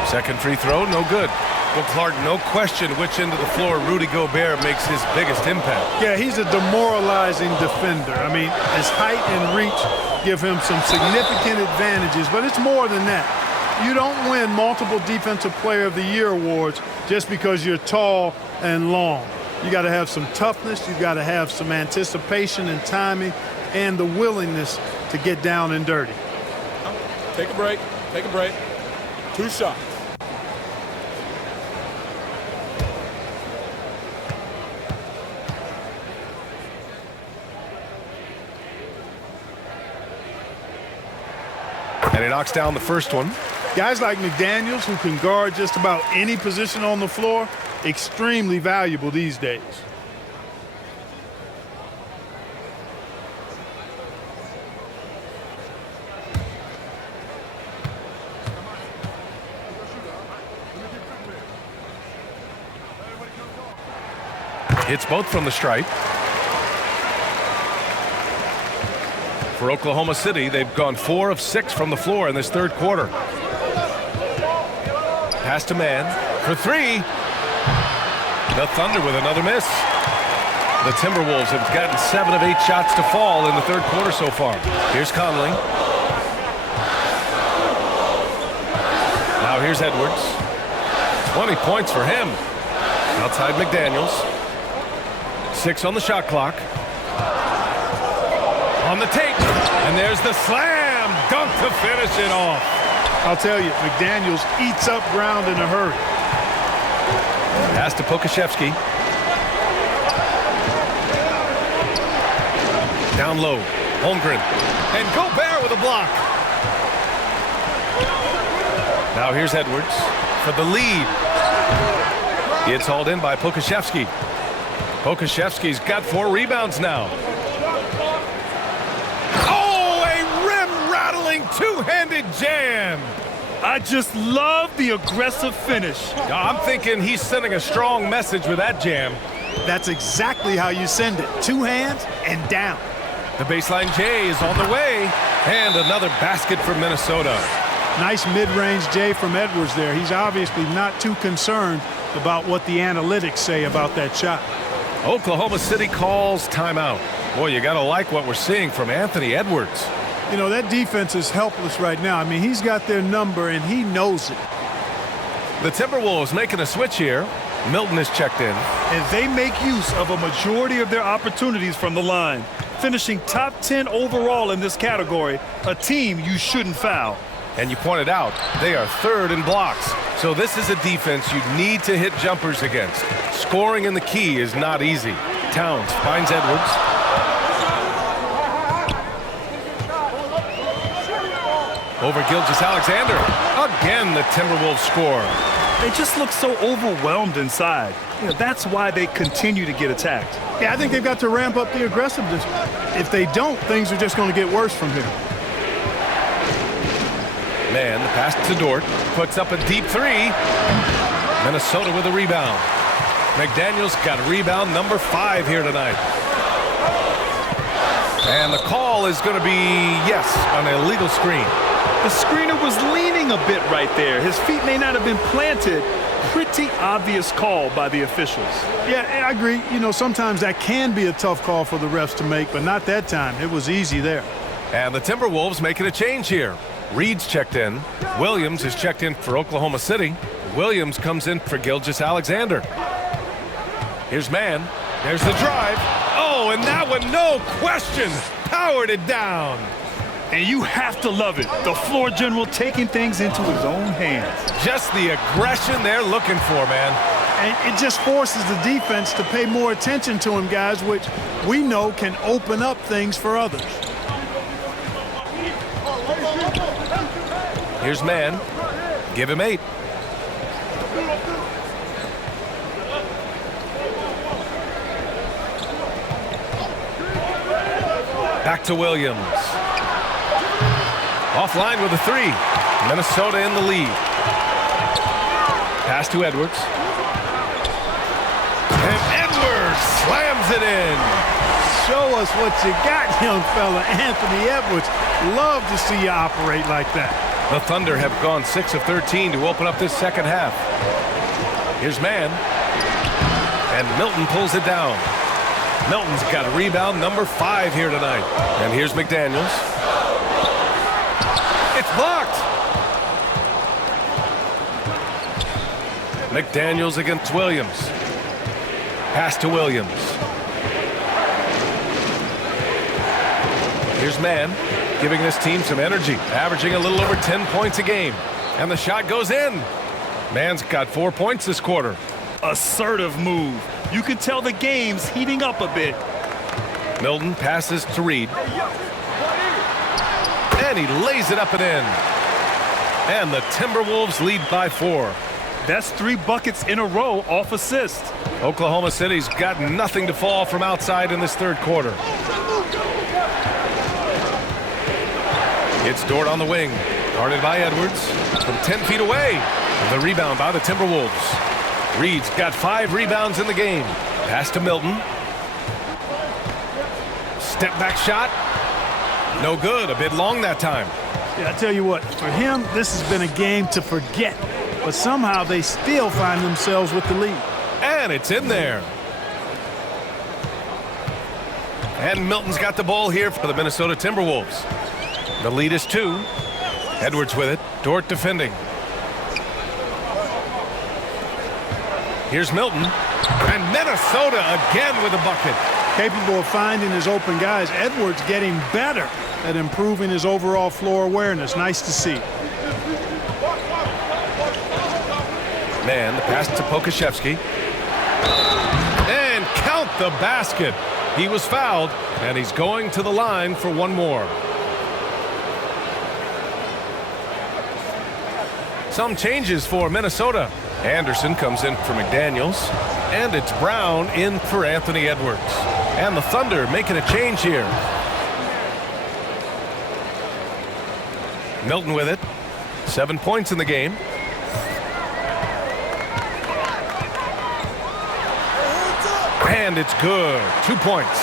Second free throw, no good. Well, Clark, no question which end of the floor Rudy Gobert makes his biggest impact. Yeah, he's a demoralizing defender. I mean, his height and reach give him some significant advantages, but it's more than that. You don't win multiple Defensive Player of the Year awards just because you're tall and long. You got to have some toughness, you got to have some anticipation and timing, and the willingness to get down and dirty. Take a break. Take a break. 2 shots. And he knocks down the first one. Guys like McDaniels, who can guard just about any position on the floor, extremely valuable these days. Hits both from the stripe. For Oklahoma City, they've gone 4 of 6 from the floor in this third quarter. Pass to man for 3. The Thunder with another miss. The Timberwolves have gotten 7 of 8 shots to fall in the third quarter so far. Here's Conley. Now here's Edwards. 20 points for him. Outside McDaniels. 6 on the shot clock. On the tape. And there's the slam dunk to finish it off. I'll tell you, McDaniels eats up ground in a hurry. Pass to Pokashevsky. Down low. Holmgren. And Gobert with a block. Now here's Edwards for the lead. It's hauled in by Pokashevsky. Pokashevsky's got 4 rebounds now. Oh, a rim-rattling two-handed jam. I just love the aggressive finish. I'm thinking he's sending a strong message with that jam. That's exactly how you send it. 2 hands and down. The baseline J is on the way. And another basket for Minnesota. Nice mid-range J from Edwards there. He's obviously not too concerned about what the analytics say about that shot. Oklahoma City calls timeout. Boy, you got to like what we're seeing from Anthony Edwards. You know, that defense is helpless right now. I mean, he's got their number, and he knows it. The Timberwolves making a switch here. Milton is checked in. And they make use of a majority of their opportunities from the line, finishing top 10 overall in this category, a team you shouldn't foul. And you pointed out, they are 3rd in blocks. So this is a defense you need to hit jumpers against. Scoring in the key is not easy. Towns finds Edwards. Over Gilgeous-Alexander. Again, the Timberwolves score. They just look so overwhelmed inside. You know, that's why they continue to get attacked. Yeah, I think they've got to ramp up the aggressiveness. If they don't, things are just going to get worse from here. Man, the pass to Dort. Puts up a deep 3. Minnesota with a rebound. McDaniels got rebound number 5 here tonight. And the call is going to be, yes, an illegal screen. The screener was leaning a bit right there. His feet may not have been planted. Pretty obvious call by the officials. Yeah, I agree. You know, sometimes that can be a tough call for the refs to make, but not that time. It was easy there. And the Timberwolves making a change here. Reed's checked in. Williams is checked in for Oklahoma City. Williams comes in for Gilgeous-Alexander. Here's Mann. There's the drive. Oh, and that one, no question, powered it down. And you have to love it. The floor general taking things into his own hands. Just the aggression they're looking for, man. And it just forces the defense to pay more attention to him, guys, which we know can open up things for others. Here's Mann. Give him 8. Back to Williams. Offline with a 3. Minnesota in the lead. Pass to Edwards. And Edwards slams it in. Show us what you got, young fella. Anthony Edwards. Love to see you operate like that. The Thunder have gone 6 of 13 to open up this second half. Here's Mann. And Milton pulls it down. Milton's got a rebound number 5 here tonight. And here's McDaniels. It's blocked. McDaniels against Williams. Pass to Williams. Here's Mann, giving this team some energy, averaging a little over 10 points a game. And the shot goes in. Mann's got 4 points this quarter. Assertive move. You can tell the game's heating up a bit. Milton passes to Reed. And he lays it up and in. And the Timberwolves lead by 4. That's 3 buckets in a row off assist. Oklahoma City's got nothing to fall from outside in this third quarter. It's Dort on the wing. Guarded by Edwards from 10 feet away. The rebound by the Timberwolves. Reed's got 5 rebounds in the game. Pass to Milton. Step back shot. No good. A bit long that time. Yeah, I tell you what, for him, this has been a game to forget. But somehow they still find themselves with the lead. And it's in there. And Milton's got the ball here for the Minnesota Timberwolves. The lead is 2. Edwards with it. Dort defending. Here's Milton. And Minnesota again with a bucket. Capable of finding his open guys. Edwards getting better at improving his overall floor awareness. Nice to see. Man, the pass to Pokusevski. And count the basket. He was fouled, and he's going to the line for one more. Some changes for Minnesota. Anderson comes in for McDaniels, and it's Brown in for Anthony Edwards. And the Thunder making a change here. Milton with it. 7 points in the game. And it's good. 2 points.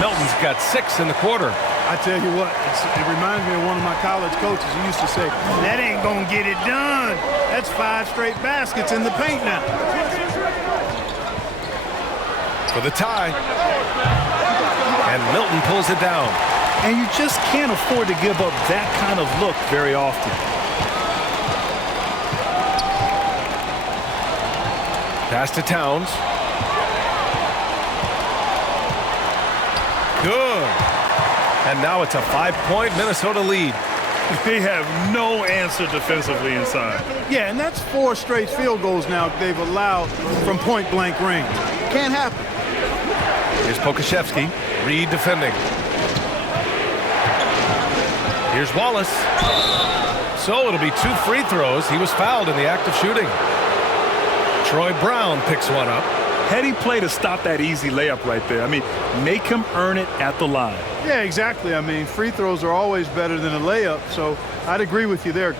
Milton's got 6 in the quarter. I tell you what, it reminds me of one of my college coaches. He used to say, that ain't going to get it done. That's 5 straight baskets in the paint now. For the tie. And Milton pulls it down. And you just can't afford to give up that kind of look very often. Pass to Towns. Good. And now it's a 5-point Minnesota lead. They have no answer defensively inside. Yeah, and that's 4 straight field goals now they've allowed from point-blank range. Can't happen. Here's Pokusevski. Reed defending. Here's Wallace. So it'll be 2 free throws. He was fouled in the act of shooting. Troy Brown picks one up. Heady play to stop that easy layup right there. I mean, make him earn it at the line. Yeah, exactly. I mean, free throws are always better than a layup, so I'd agree with you there.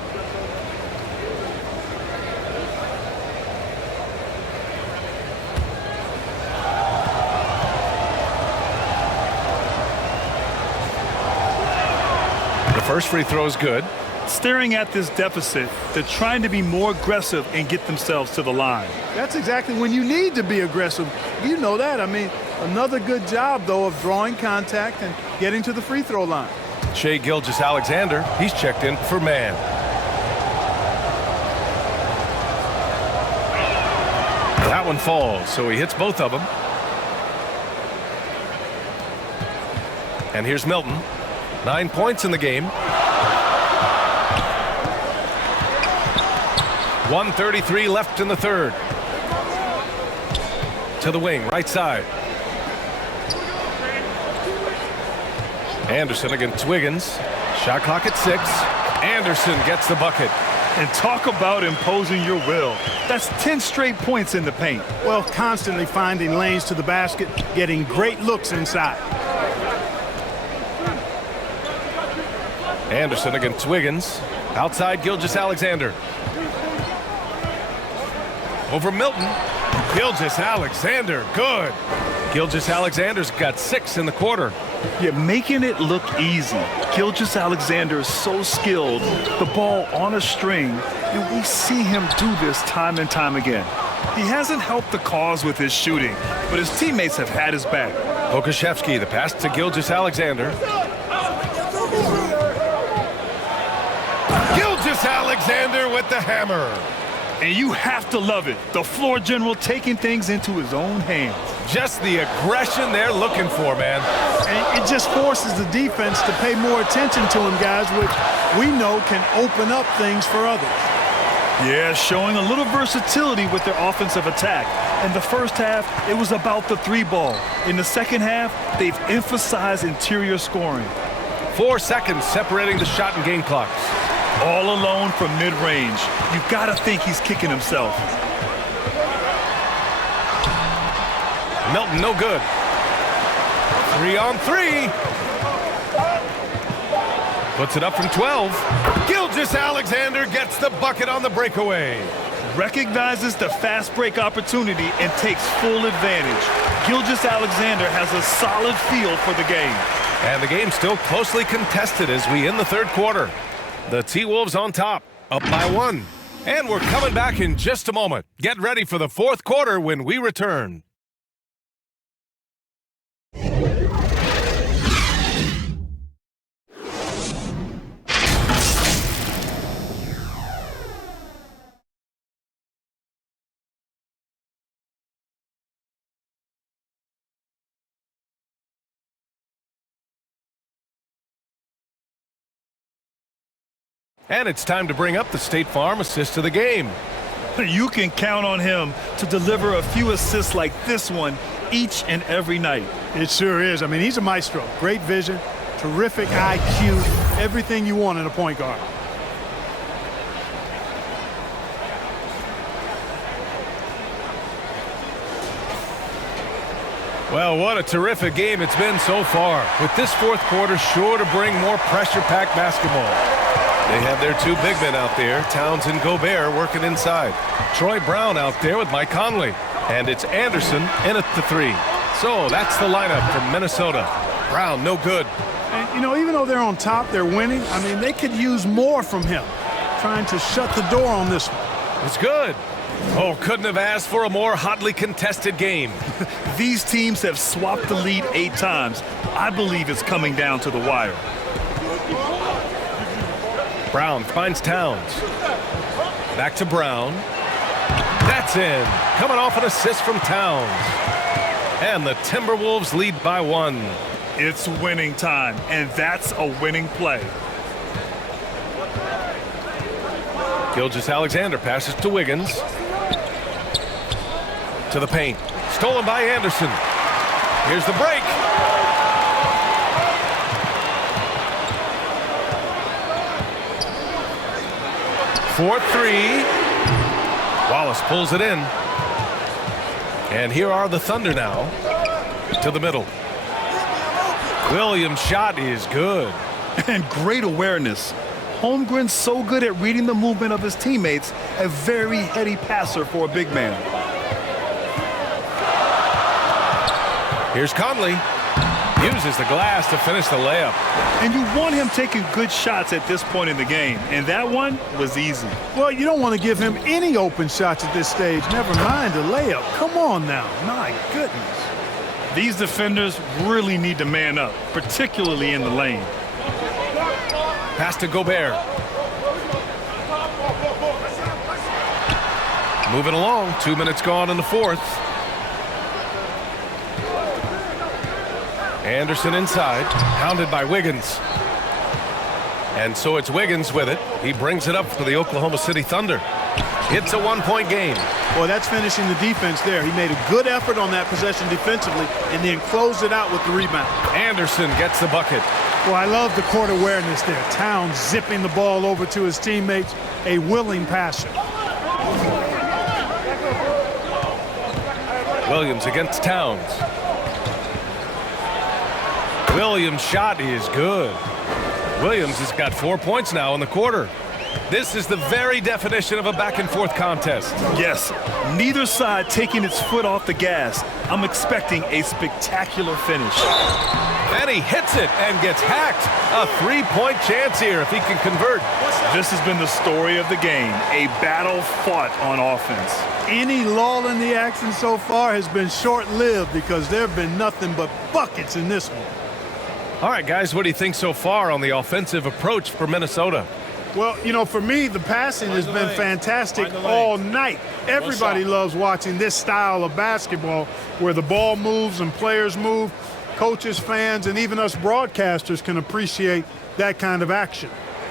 The first free throw is good. Staring at this deficit, they're trying to be more aggressive and get themselves to the line. That's exactly when you need to be aggressive. You know that. I mean, another good job, though, of drawing contact and getting to the free throw line. Shai Gilgeous-Alexander, he's checked in for man. That one falls, so he hits both of them. And here's Milton. 9 points in the game. 1:33 left in the third. To the wing, right side. Anderson against Wiggins. Shot clock at 6. Anderson gets the bucket. And talk about imposing your will. That's 10 straight points in the paint. Well, constantly finding lanes to the basket, getting great looks inside. Anderson against Wiggins. Outside Gilgeous-Alexander. Over Milton. Gilgeous-Alexander, good. Gilgeous-Alexander's got 6 in the quarter. You're making it look easy. Gilgeous-Alexander is so skilled, the ball on a string, and we see him do this time and time again. He hasn't helped the cause with his shooting, but his teammates have had his back. Pokusevski, the pass to Gilgeous-Alexander. Gilgeous-Alexander with the hammer. And you have to love it. The floor general taking things into his own hands. Just the aggression they're looking for, man. And it just forces the defense to pay more attention to him, guys, which we know can open up things for others. Yeah, showing a little versatility with their offensive attack. In the first half, it was about the 3-ball. In the second half, they've emphasized interior scoring. 4 seconds separating the shot and game clocks. All alone from mid-range. You gotta think he's kicking himself. Milton, no good. 3 on 3. Puts it up from 12. Gilgeous-Alexander gets the bucket on the breakaway. Recognizes the fast break opportunity and takes full advantage. Gilgeous-Alexander has a solid feel for the game. And the game's still closely contested as we end the third quarter. The T-Wolves on top, up by 1. And we're coming back in just a moment. Get ready for the fourth quarter when we return. And it's time to bring up the State Farm assist of the game. You can count on him to deliver a few assists like this one each and every night. It sure is. I mean, he's a maestro. Great vision, terrific IQ, everything you want in a point guard. Well, what a terrific game it's been so far. With this fourth quarter sure to bring more pressure-packed basketball. They have their two big men out there, Towns and Gobert, working inside. Troy Brown out there with Mike Conley. And it's Anderson in at the three. So that's the lineup from Minnesota. Brown, no good. And, you know, even though they're on top, they're winning. I mean, they could use more from him. Trying to shut the door on this one. It's good. Oh, couldn't have asked for a more hotly contested game. These teams have swapped the lead 8 times. I believe it's coming down to the wire. Brown finds Towns. Back to Brown. That's in. Coming off an assist from Towns. And the Timberwolves lead by 1. It's winning time, and that's a winning play. Gilgeous-Alexander passes to Wiggins. To the paint. Stolen by Anderson. Here's the break. For 3. Wallace pulls it in. And here are the Thunder now. To the middle. Williams' shot is good. And great awareness. Holmgren's so good at reading the movement of his teammates, a very heady passer for a big man. Here's Conley. Uses the glass to finish the layup. And you want him taking good shots at this point in the game, and that one was easy. Well, you don't want to give him any open shots at this stage, never mind a layup. Come on now, my goodness. These defenders really need to man up, particularly in the lane. Pass to Gobert. Moving along, 2 minutes gone in the fourth. Anderson inside, pounded by Wiggins. And so it's Wiggins with it. He brings it up for the Oklahoma City Thunder. It's a 1-point game. Well, that's finishing the defense there. He made a good effort on that possession defensively and then closed it out with the rebound. Anderson gets the bucket. Well, I love the court awareness there. Towns zipping the ball over to his teammates, a willing passer. Williams against Towns. Williams' shot is good. Williams has got 4 points now in the quarter. This is the very definition of a back-and-forth contest. Yes, neither side taking its foot off the gas. I'm expecting a spectacular finish. And he hits it and gets hacked. A 3-point chance here if he can convert. This has been the story of the game, a battle fought on offense. Any lull in the action so far has been short-lived because there have been nothing but buckets in this one. All right, guys, what do you think so far on the offensive approach for Minnesota? Well, you know, for me, the passing has been fantastic all night. Everybody loves watching this style of basketball where the ball moves and players move. Coaches, fans, and even us broadcasters can appreciate that kind of action.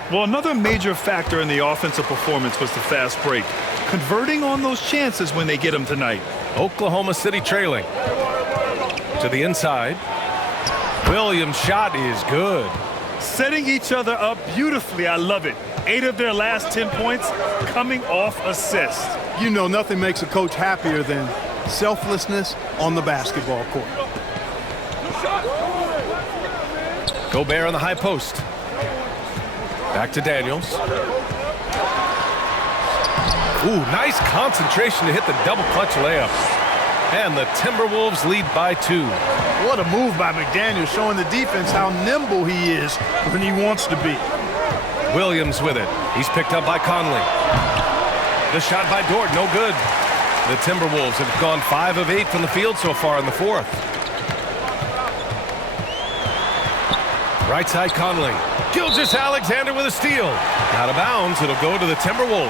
Well, another major factor in the offensive performance was the fast break. Converting on those chances when they get them tonight. Oklahoma City trailing. To the inside. Williams' shot is good. Setting each other up beautifully. I love it. 8 of their last 10 points coming off assists. You know, nothing makes a coach happier than selflessness on the basketball court. Gobert on the high post. Back to Daniels. Ooh, nice concentration to hit the double clutch layup. And the Timberwolves lead by 2. What a move by McDaniel, showing the defense how nimble he is when he wants to be. Williams with it. He's picked up by Conley. The shot by Dort, no good. The Timberwolves have gone 5 of 8 from the field so far in the fourth. Right side Conley. Gilgeous-Alexander with a steal. Out of bounds, it'll go to the Timberwolves.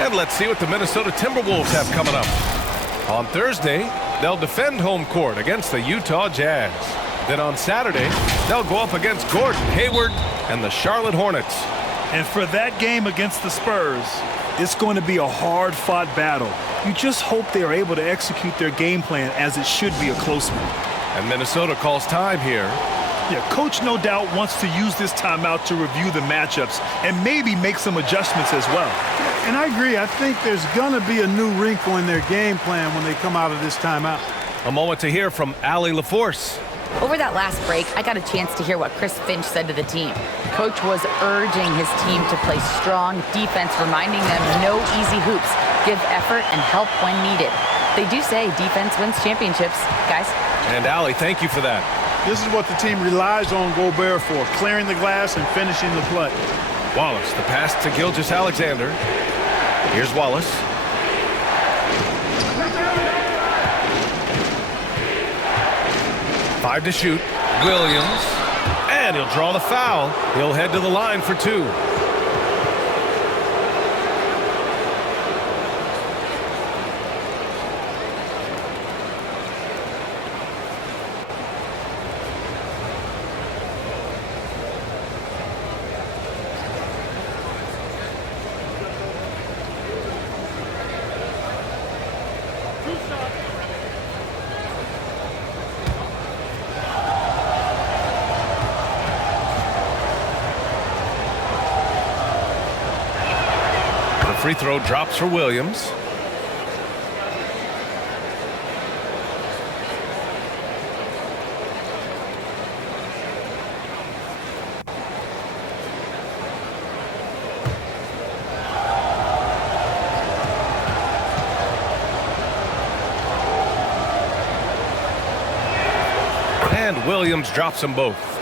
And let's see what the Minnesota Timberwolves have coming up. On Thursday, they'll defend home court against the Utah Jazz. Then on Saturday, they'll go up against Gordon Hayward and the Charlotte Hornets. And for that game against the Spurs, it's going to be a hard-fought battle. You just hope they are able to execute their game plan, as it should be a close one. And Minnesota calls time here. Yeah, Coach no doubt wants to use this timeout to review the matchups and maybe make some adjustments as well. And I agree. I think there's going to be a new wrinkle in their game plan when they come out of this timeout. A moment to hear from Allie LaForce. Over that last break, I got a chance to hear what Chris Finch said to the team. Coach was urging his team to play strong defense, reminding them no easy hoops, give effort and help when needed. They do say defense wins championships, guys. And Allie, thank you for that. This is what the team relies on Gobert for, clearing the glass and finishing the play. Wallace, the pass to Gilgeous-Alexander. Here's Wallace. Five to shoot. Williams. And he'll draw the foul. He'll head to the line for two. Free throw drops for Williams. And Williams drops them both.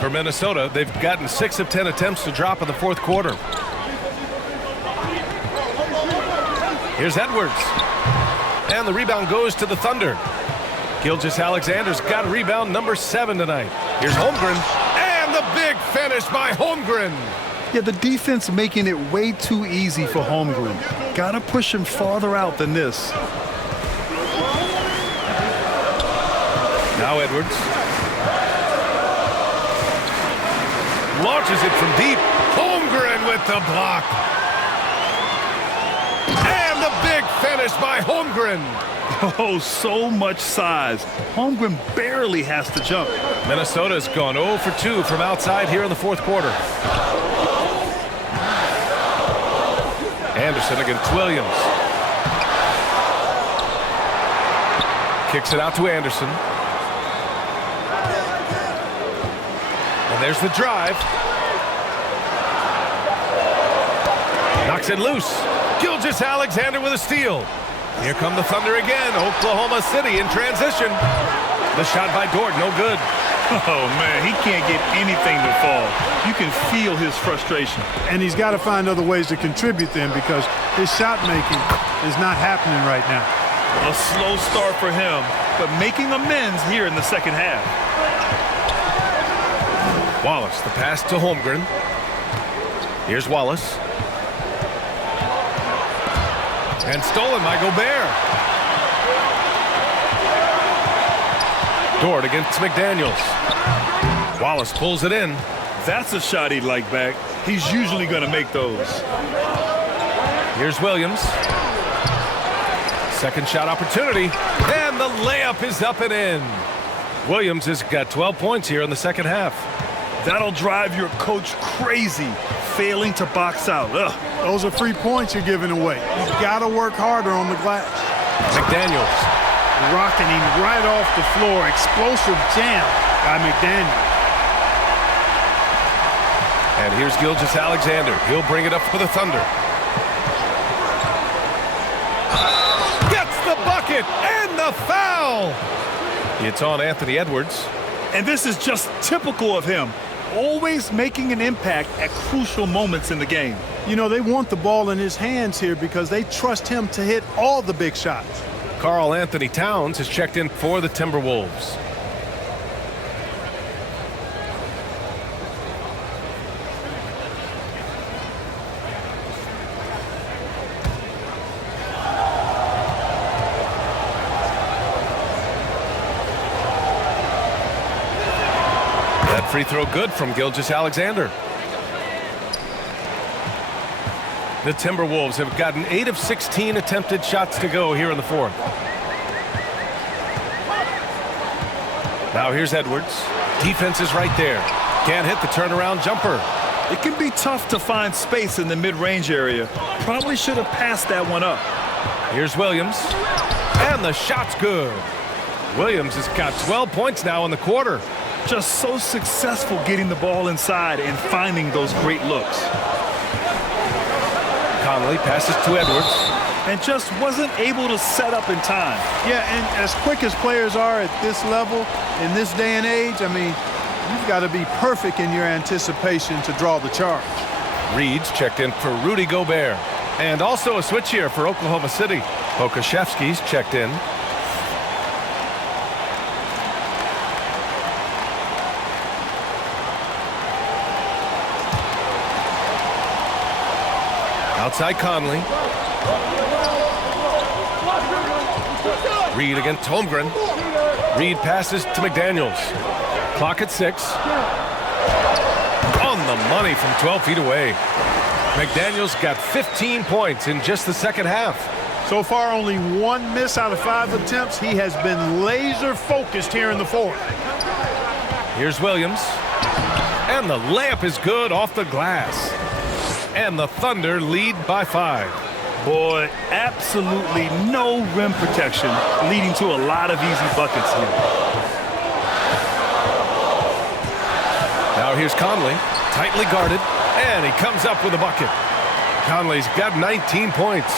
For Minnesota, they've gotten 6 of 10 attempts to drop in the fourth quarter. Here's Edwards. And the rebound goes to the Thunder. Gilgeous-Alexander's got rebound number 7 tonight. Here's Holmgren. And the big finish by Holmgren. Yeah, the defense making it way too easy for Holmgren. Gotta push him farther out than this. Now Edwards. Launches it from deep. Holmgren with the block. And the big finish by Holmgren. Oh, so much size. Holmgren barely has to jump. Minnesota's gone 0 for 2 from outside here in the fourth quarter. Anderson against Williams. Kicks it out to Anderson. And there's the drive. Knocks it loose. Gilgeous-Alexander with a steal. Here come the Thunder again. Oklahoma City in transition. The shot by Dort, no good. Oh, man, he can't get anything to fall. You can feel his frustration. And he's got to find other ways to contribute then, because his shot making is not happening right now. A slow start for him, but making amends here in the second half. Wallace, the pass to Holmgren. Here's Wallace. And stolen by Gobert. Dort against McDaniels. Wallace pulls it in. That's a shot he'd like back. He's usually going to make those. Here's Williams. Second shot opportunity. And the layup is up and in. Williams has got 12 points here in the second half. That'll drive your coach crazy, failing to box out. Ugh. Those are free points you're giving away. You've got to work harder on the glass. McDaniels. Rocking him right off the floor. Explosive jam by McDaniels. And here's Gilgeous-Alexander. He'll bring it up for the Thunder. Gets the bucket and the foul. It's on Anthony Edwards. And this is just typical of him. Always making an impact at crucial moments in the game. You know, they want the ball in his hands here because they trust him to hit all the big shots. Karl Anthony Towns has checked in for the Timberwolves. That free throw good from Gilgeous-Alexander. The Timberwolves have gotten 8 of 16 attempted shots to go here in the fourth. Now here's Edwards. Defense is right there. Can't hit the turnaround jumper. It can be tough to find space in the mid-range area. Probably should have passed that one up. Here's Williams. And the shot's good. Williams has got 12 points now in the quarter. Just so successful getting the ball inside and finding those great looks. Conley passes to Edwards. And just wasn't able to set up in time. Yeah, and as quick as players are at this level, in this day and age, I mean, you've got to be perfect in your anticipation to draw the charge. Reed's checked in for Rudy Gobert. And also a switch here for Oklahoma City. Pokashevsky's checked in. Outside Conley. Reed against Holmgren. Reed passes to McDaniels. Clock at 6. On the money from 12 feet away. McDaniels got 15 points in just the second half. So far, only 1 miss out of 5 attempts. He has been laser focused here in the fourth. Here's Williams. And the layup is good off the glass. And the Thunder lead by 5. Boy, absolutely no rim protection, leading to a lot of easy buckets here. Now here's Conley, tightly guarded, and he comes up with a bucket. Conley's got 19 points.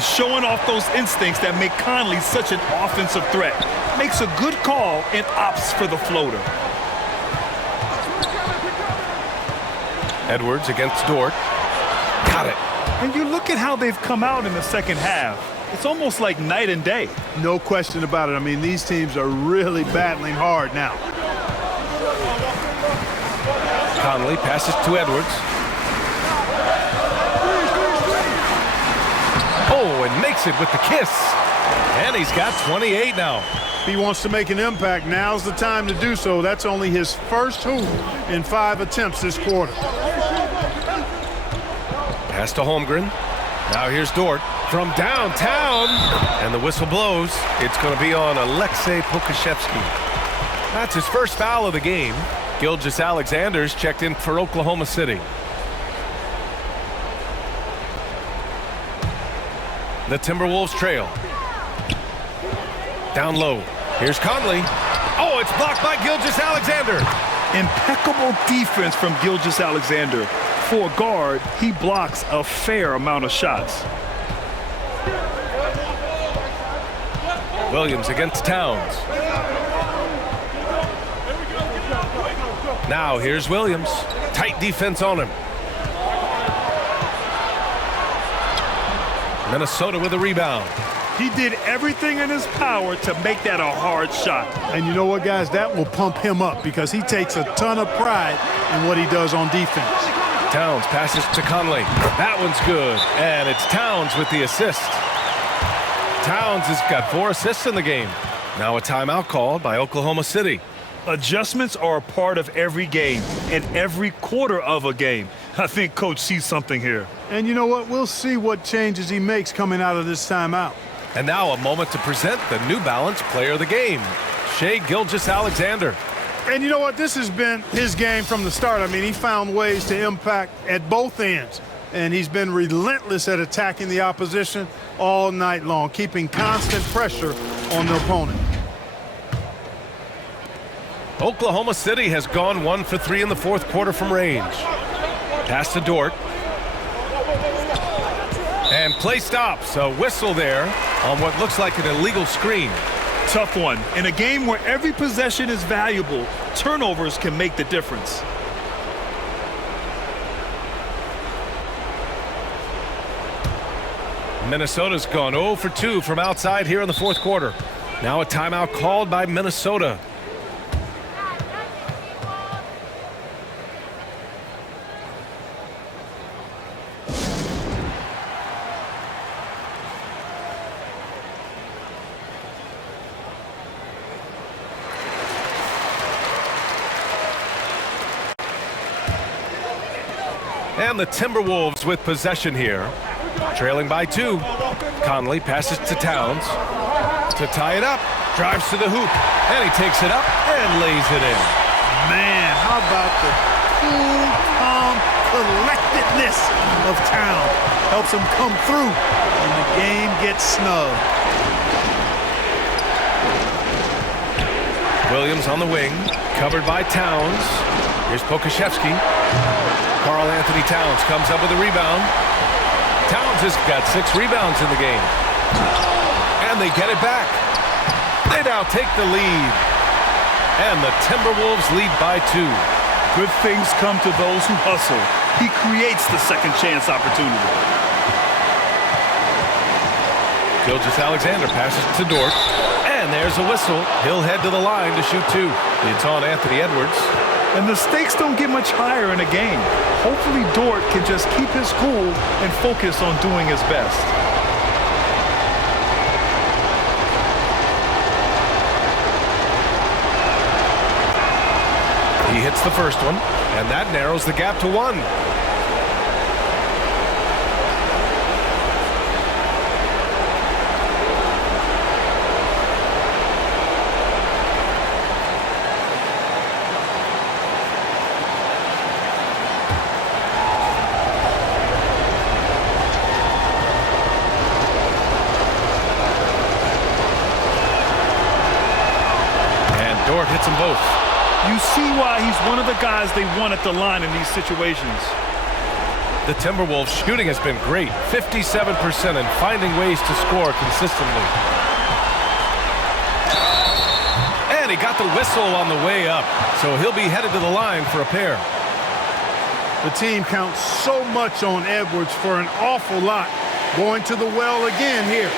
Showing off those instincts that make Conley such an offensive threat. Makes a good call and opts for the floater. Edwards against Dort. Got it. And you look at how they've come out in the second half. It's almost like night and day. No question about it. I mean, these teams are really battling hard now. Conley passes to Edwards. Oh, and makes it with the kiss. And he's got 28 now. He wants to make an impact. Now's the time to do so. That's only his first hoop in 5 attempts this quarter. Pass to Holmgren. Now here's Dort from downtown. And the whistle blows. It's going to be on Aleksej Pokashevsky. That's his first foul of the game. Gilgeous-Alexander's checked in for Oklahoma City. The Timberwolves trail. Down low. Here's Conley. Oh, it's blocked by Gilgeous-Alexander. Impeccable defense from Gilgeous-Alexander. For a guard, he blocks a fair amount of shots. Williams against Towns. Now here's Williams. Tight defense on him. Minnesota with a rebound. He did everything in his power to make that a hard shot. And you know what, guys? That will pump him up because he takes a ton of pride in what he does on defense. Towns passes to Conley. That one's good. And it's Towns with the assist. Towns has got 4 assists in the game. Now a timeout called by Oklahoma City. Adjustments are a part of every game and every quarter of a game. I think Coach sees something here. And you know what? We'll see what changes he makes coming out of this timeout. And now a moment to present the New Balance Player of the Game, Shai Gilgeous-Alexander. And you know what? This has been his game from the start. I mean, he found ways to impact at both ends. And he's been relentless at attacking the opposition all night long, keeping constant pressure on the opponent. Oklahoma City has gone 1 for 3 in the fourth quarter from range. Pass to Dort. And play stops. A whistle there on what looks like an illegal screen. Tough one. In a game where every possession is valuable, turnovers can make the difference. Minnesota's gone 0 for 2 from outside here in the fourth quarter. Now a timeout called by Minnesota. And the Timberwolves with possession here. Trailing by 2. Conley passes to Towns to tie it up. Drives to the hoop. And he takes it up and lays it in. Man, how about the cool, calm collectedness of Town? Helps him come through when the game gets snug. Williams on the wing, covered by Towns. Here's Pokashevsky. Karl Anthony Towns comes up with a rebound. Towns has got 6 rebounds in the game. And they get it back. They now take the lead. And the Timberwolves lead by 2. Good things come to those who hustle. He creates the second chance opportunity. Gilgeous-Alexander passes to Dort. And there's a whistle. He'll head to the line to shoot 2. It's on Anthony Edwards. And the stakes don't get much higher in a game. Hopefully Dort can just keep his cool and focus on doing his best. He hits the first one, and that narrows the gap to 1. Dort hits them both. You see why he's one of the guys they want at the line in these situations. The Timberwolves shooting has been great, 57%, and finding ways to score consistently. And he got the whistle on the way up, so he'll be headed to the line for a pair. The team counts so much on Edwards for an awful lot. Going to the well again here.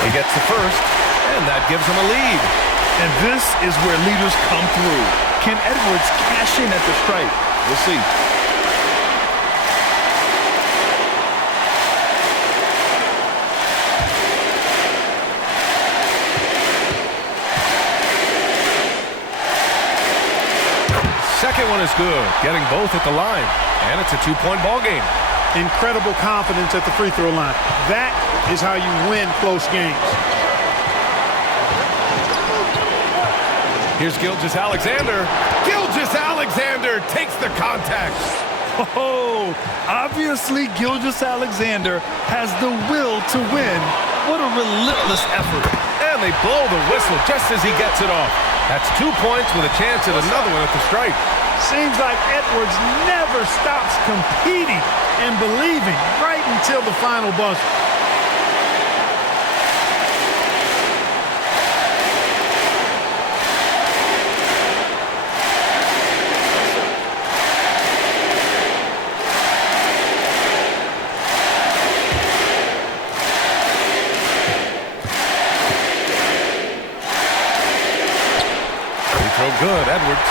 He gets the first, and that gives him a lead. And this is where leaders come through. Can Edwards cash in at the stripe? We'll see. Second one is good, getting both at the line, and it's a 2-point ball game. Incredible confidence at the free throw line. That is how you win close games. Here's Gilgeous-Alexander. Gilgeous-Alexander takes the contact. Oh, obviously Gilgeous-Alexander has the will to win. What a relentless effort. And they blow the whistle just as he gets it off. That's 2 points with a chance at another one at the stripe. Seems like Edwards never stops competing and believing right until the final buzzer. Good, Edwards.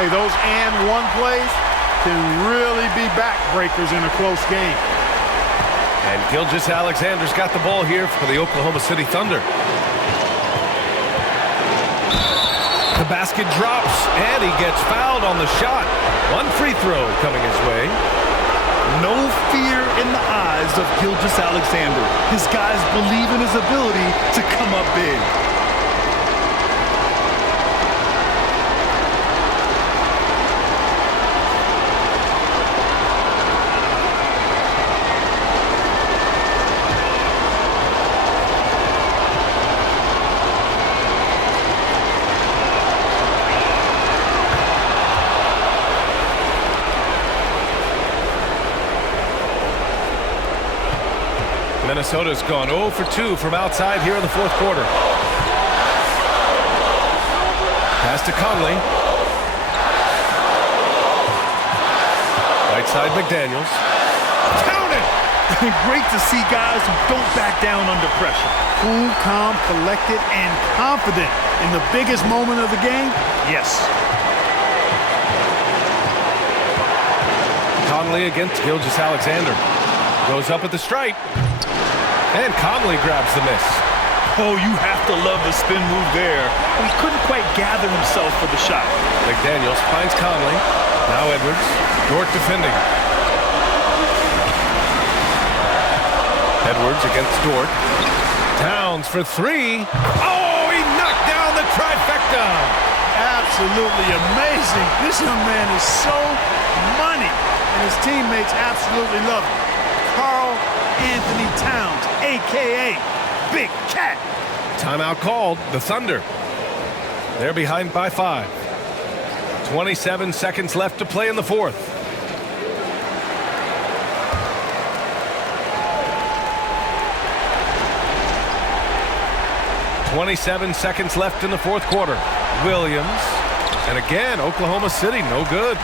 Hey, those and one plays can really be backbreakers in a close game. And Gilgeous-Alexander's got the ball here for the Oklahoma City Thunder. The basket drops, and he gets fouled on the shot. One free throw coming his way. No fear in the eyes of Gilgeous-Alexander. His guys believe in his ability to come up big. Minnesota's gone 0 for 2 from outside here in the fourth quarter. Pass to Conley. Right side McDaniels. Count it! Great to see guys who don't back down under pressure. Cool, calm, collected, and confident in the biggest moment of the game? Yes. Conley against Gilgeous-Alexander. Goes up at the stripe. And Conley grabs the miss. Oh, you have to love the spin move there. He couldn't quite gather himself for the shot. McDaniels finds Conley. Now Edwards. Dort defending. Edwards against Dort. Towns for three. Oh, he knocked down the trifecta. Absolutely amazing. This young man is so money, and his teammates absolutely love him. Karl Anthony Towns, a.k.a. Big Cat. Timeout called. The Thunder. They're behind by 5. 27 seconds left to play in the fourth. .27 seconds left in the fourth quarter. Williams. And again, Oklahoma City, no good.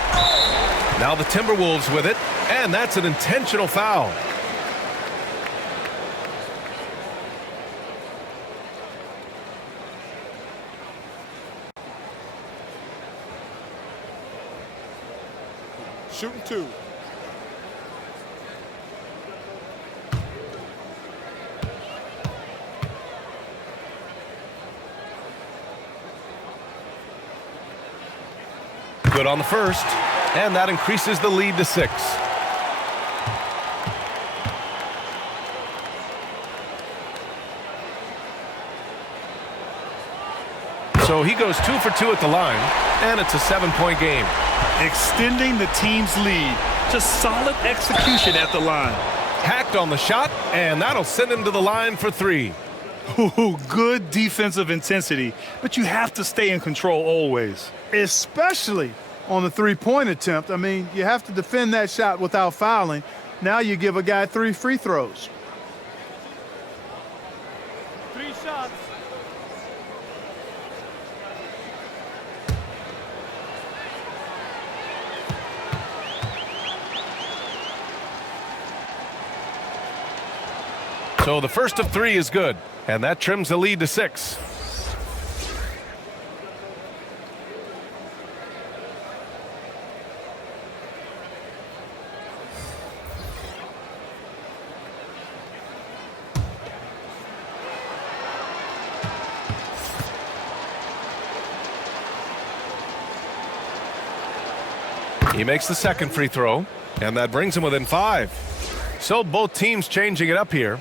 Now the Timberwolves with it, and that's an intentional foul. Shooting 2. Good on the first, and that increases the lead to 6. So he goes 2 for 2 at the line, and it's a 7-point game. Extending the team's lead. Just solid execution at the line. Hacked on the shot, and that'll send him to the line for 3. Ooh, good defensive intensity, but you have to stay in control always. Especially on the three-point attempt. I mean, you have to defend that shot without fouling. Now you give a guy 3 free throws. 3 shots. So the first of 3 is good, and that trims the lead to 6. He makes the second free throw, and that brings him within 5. So both teams changing it up here.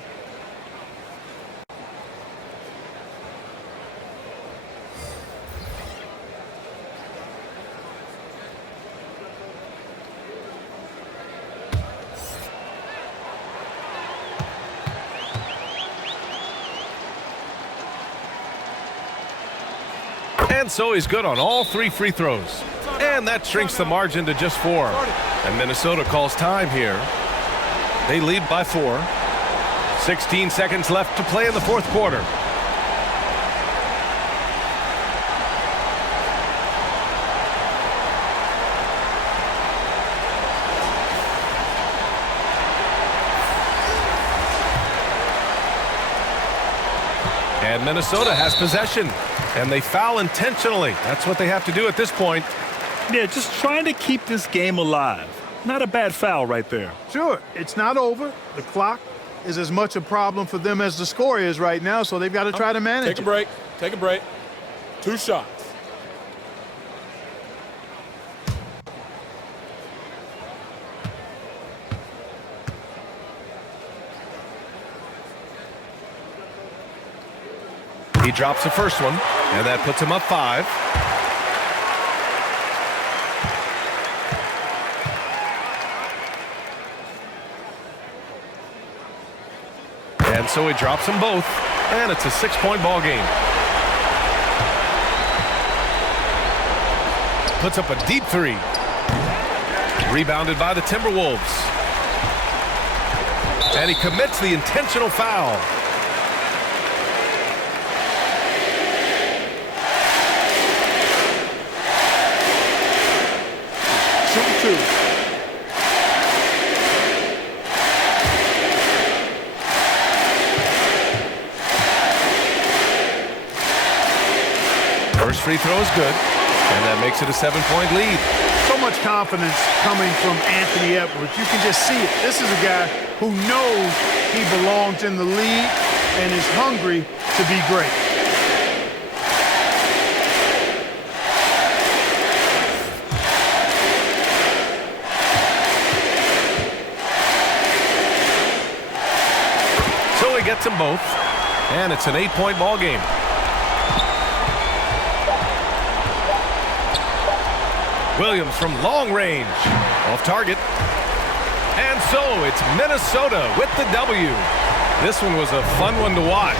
And so he's good on all 3 free throws. And that shrinks the margin to just 4. And Minnesota calls time here. They lead by 4. 16 seconds left to play in the fourth quarter. And Minnesota has possession. And they foul intentionally. That's what they have to do at this point. Yeah, just trying to keep this game alive. Not a bad foul right there. Sure, it's not over. The clock is as much a problem for them as the score is right now, so they've got to try to manage it. Take a break. Take a break. 2 shots. He drops the first one, and that puts him up 5. And so he drops them both, and it's a 6-point ball game. Puts up a deep 3. Rebounded by the Timberwolves. And he commits the intentional foul. First free throw is good, and that makes it a 7-point lead. So much confidence coming from Anthony Edwards. You can just see it. This is a guy who knows he belongs in the league and is hungry to be great. So he gets them both, and it's an 8-point ball game. Williams from long range, off target. And so it's Minnesota with the W. This one was a fun one to watch.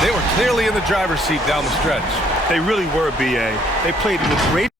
They were clearly in the driver's seat down the stretch. They really were, B.A. They played with great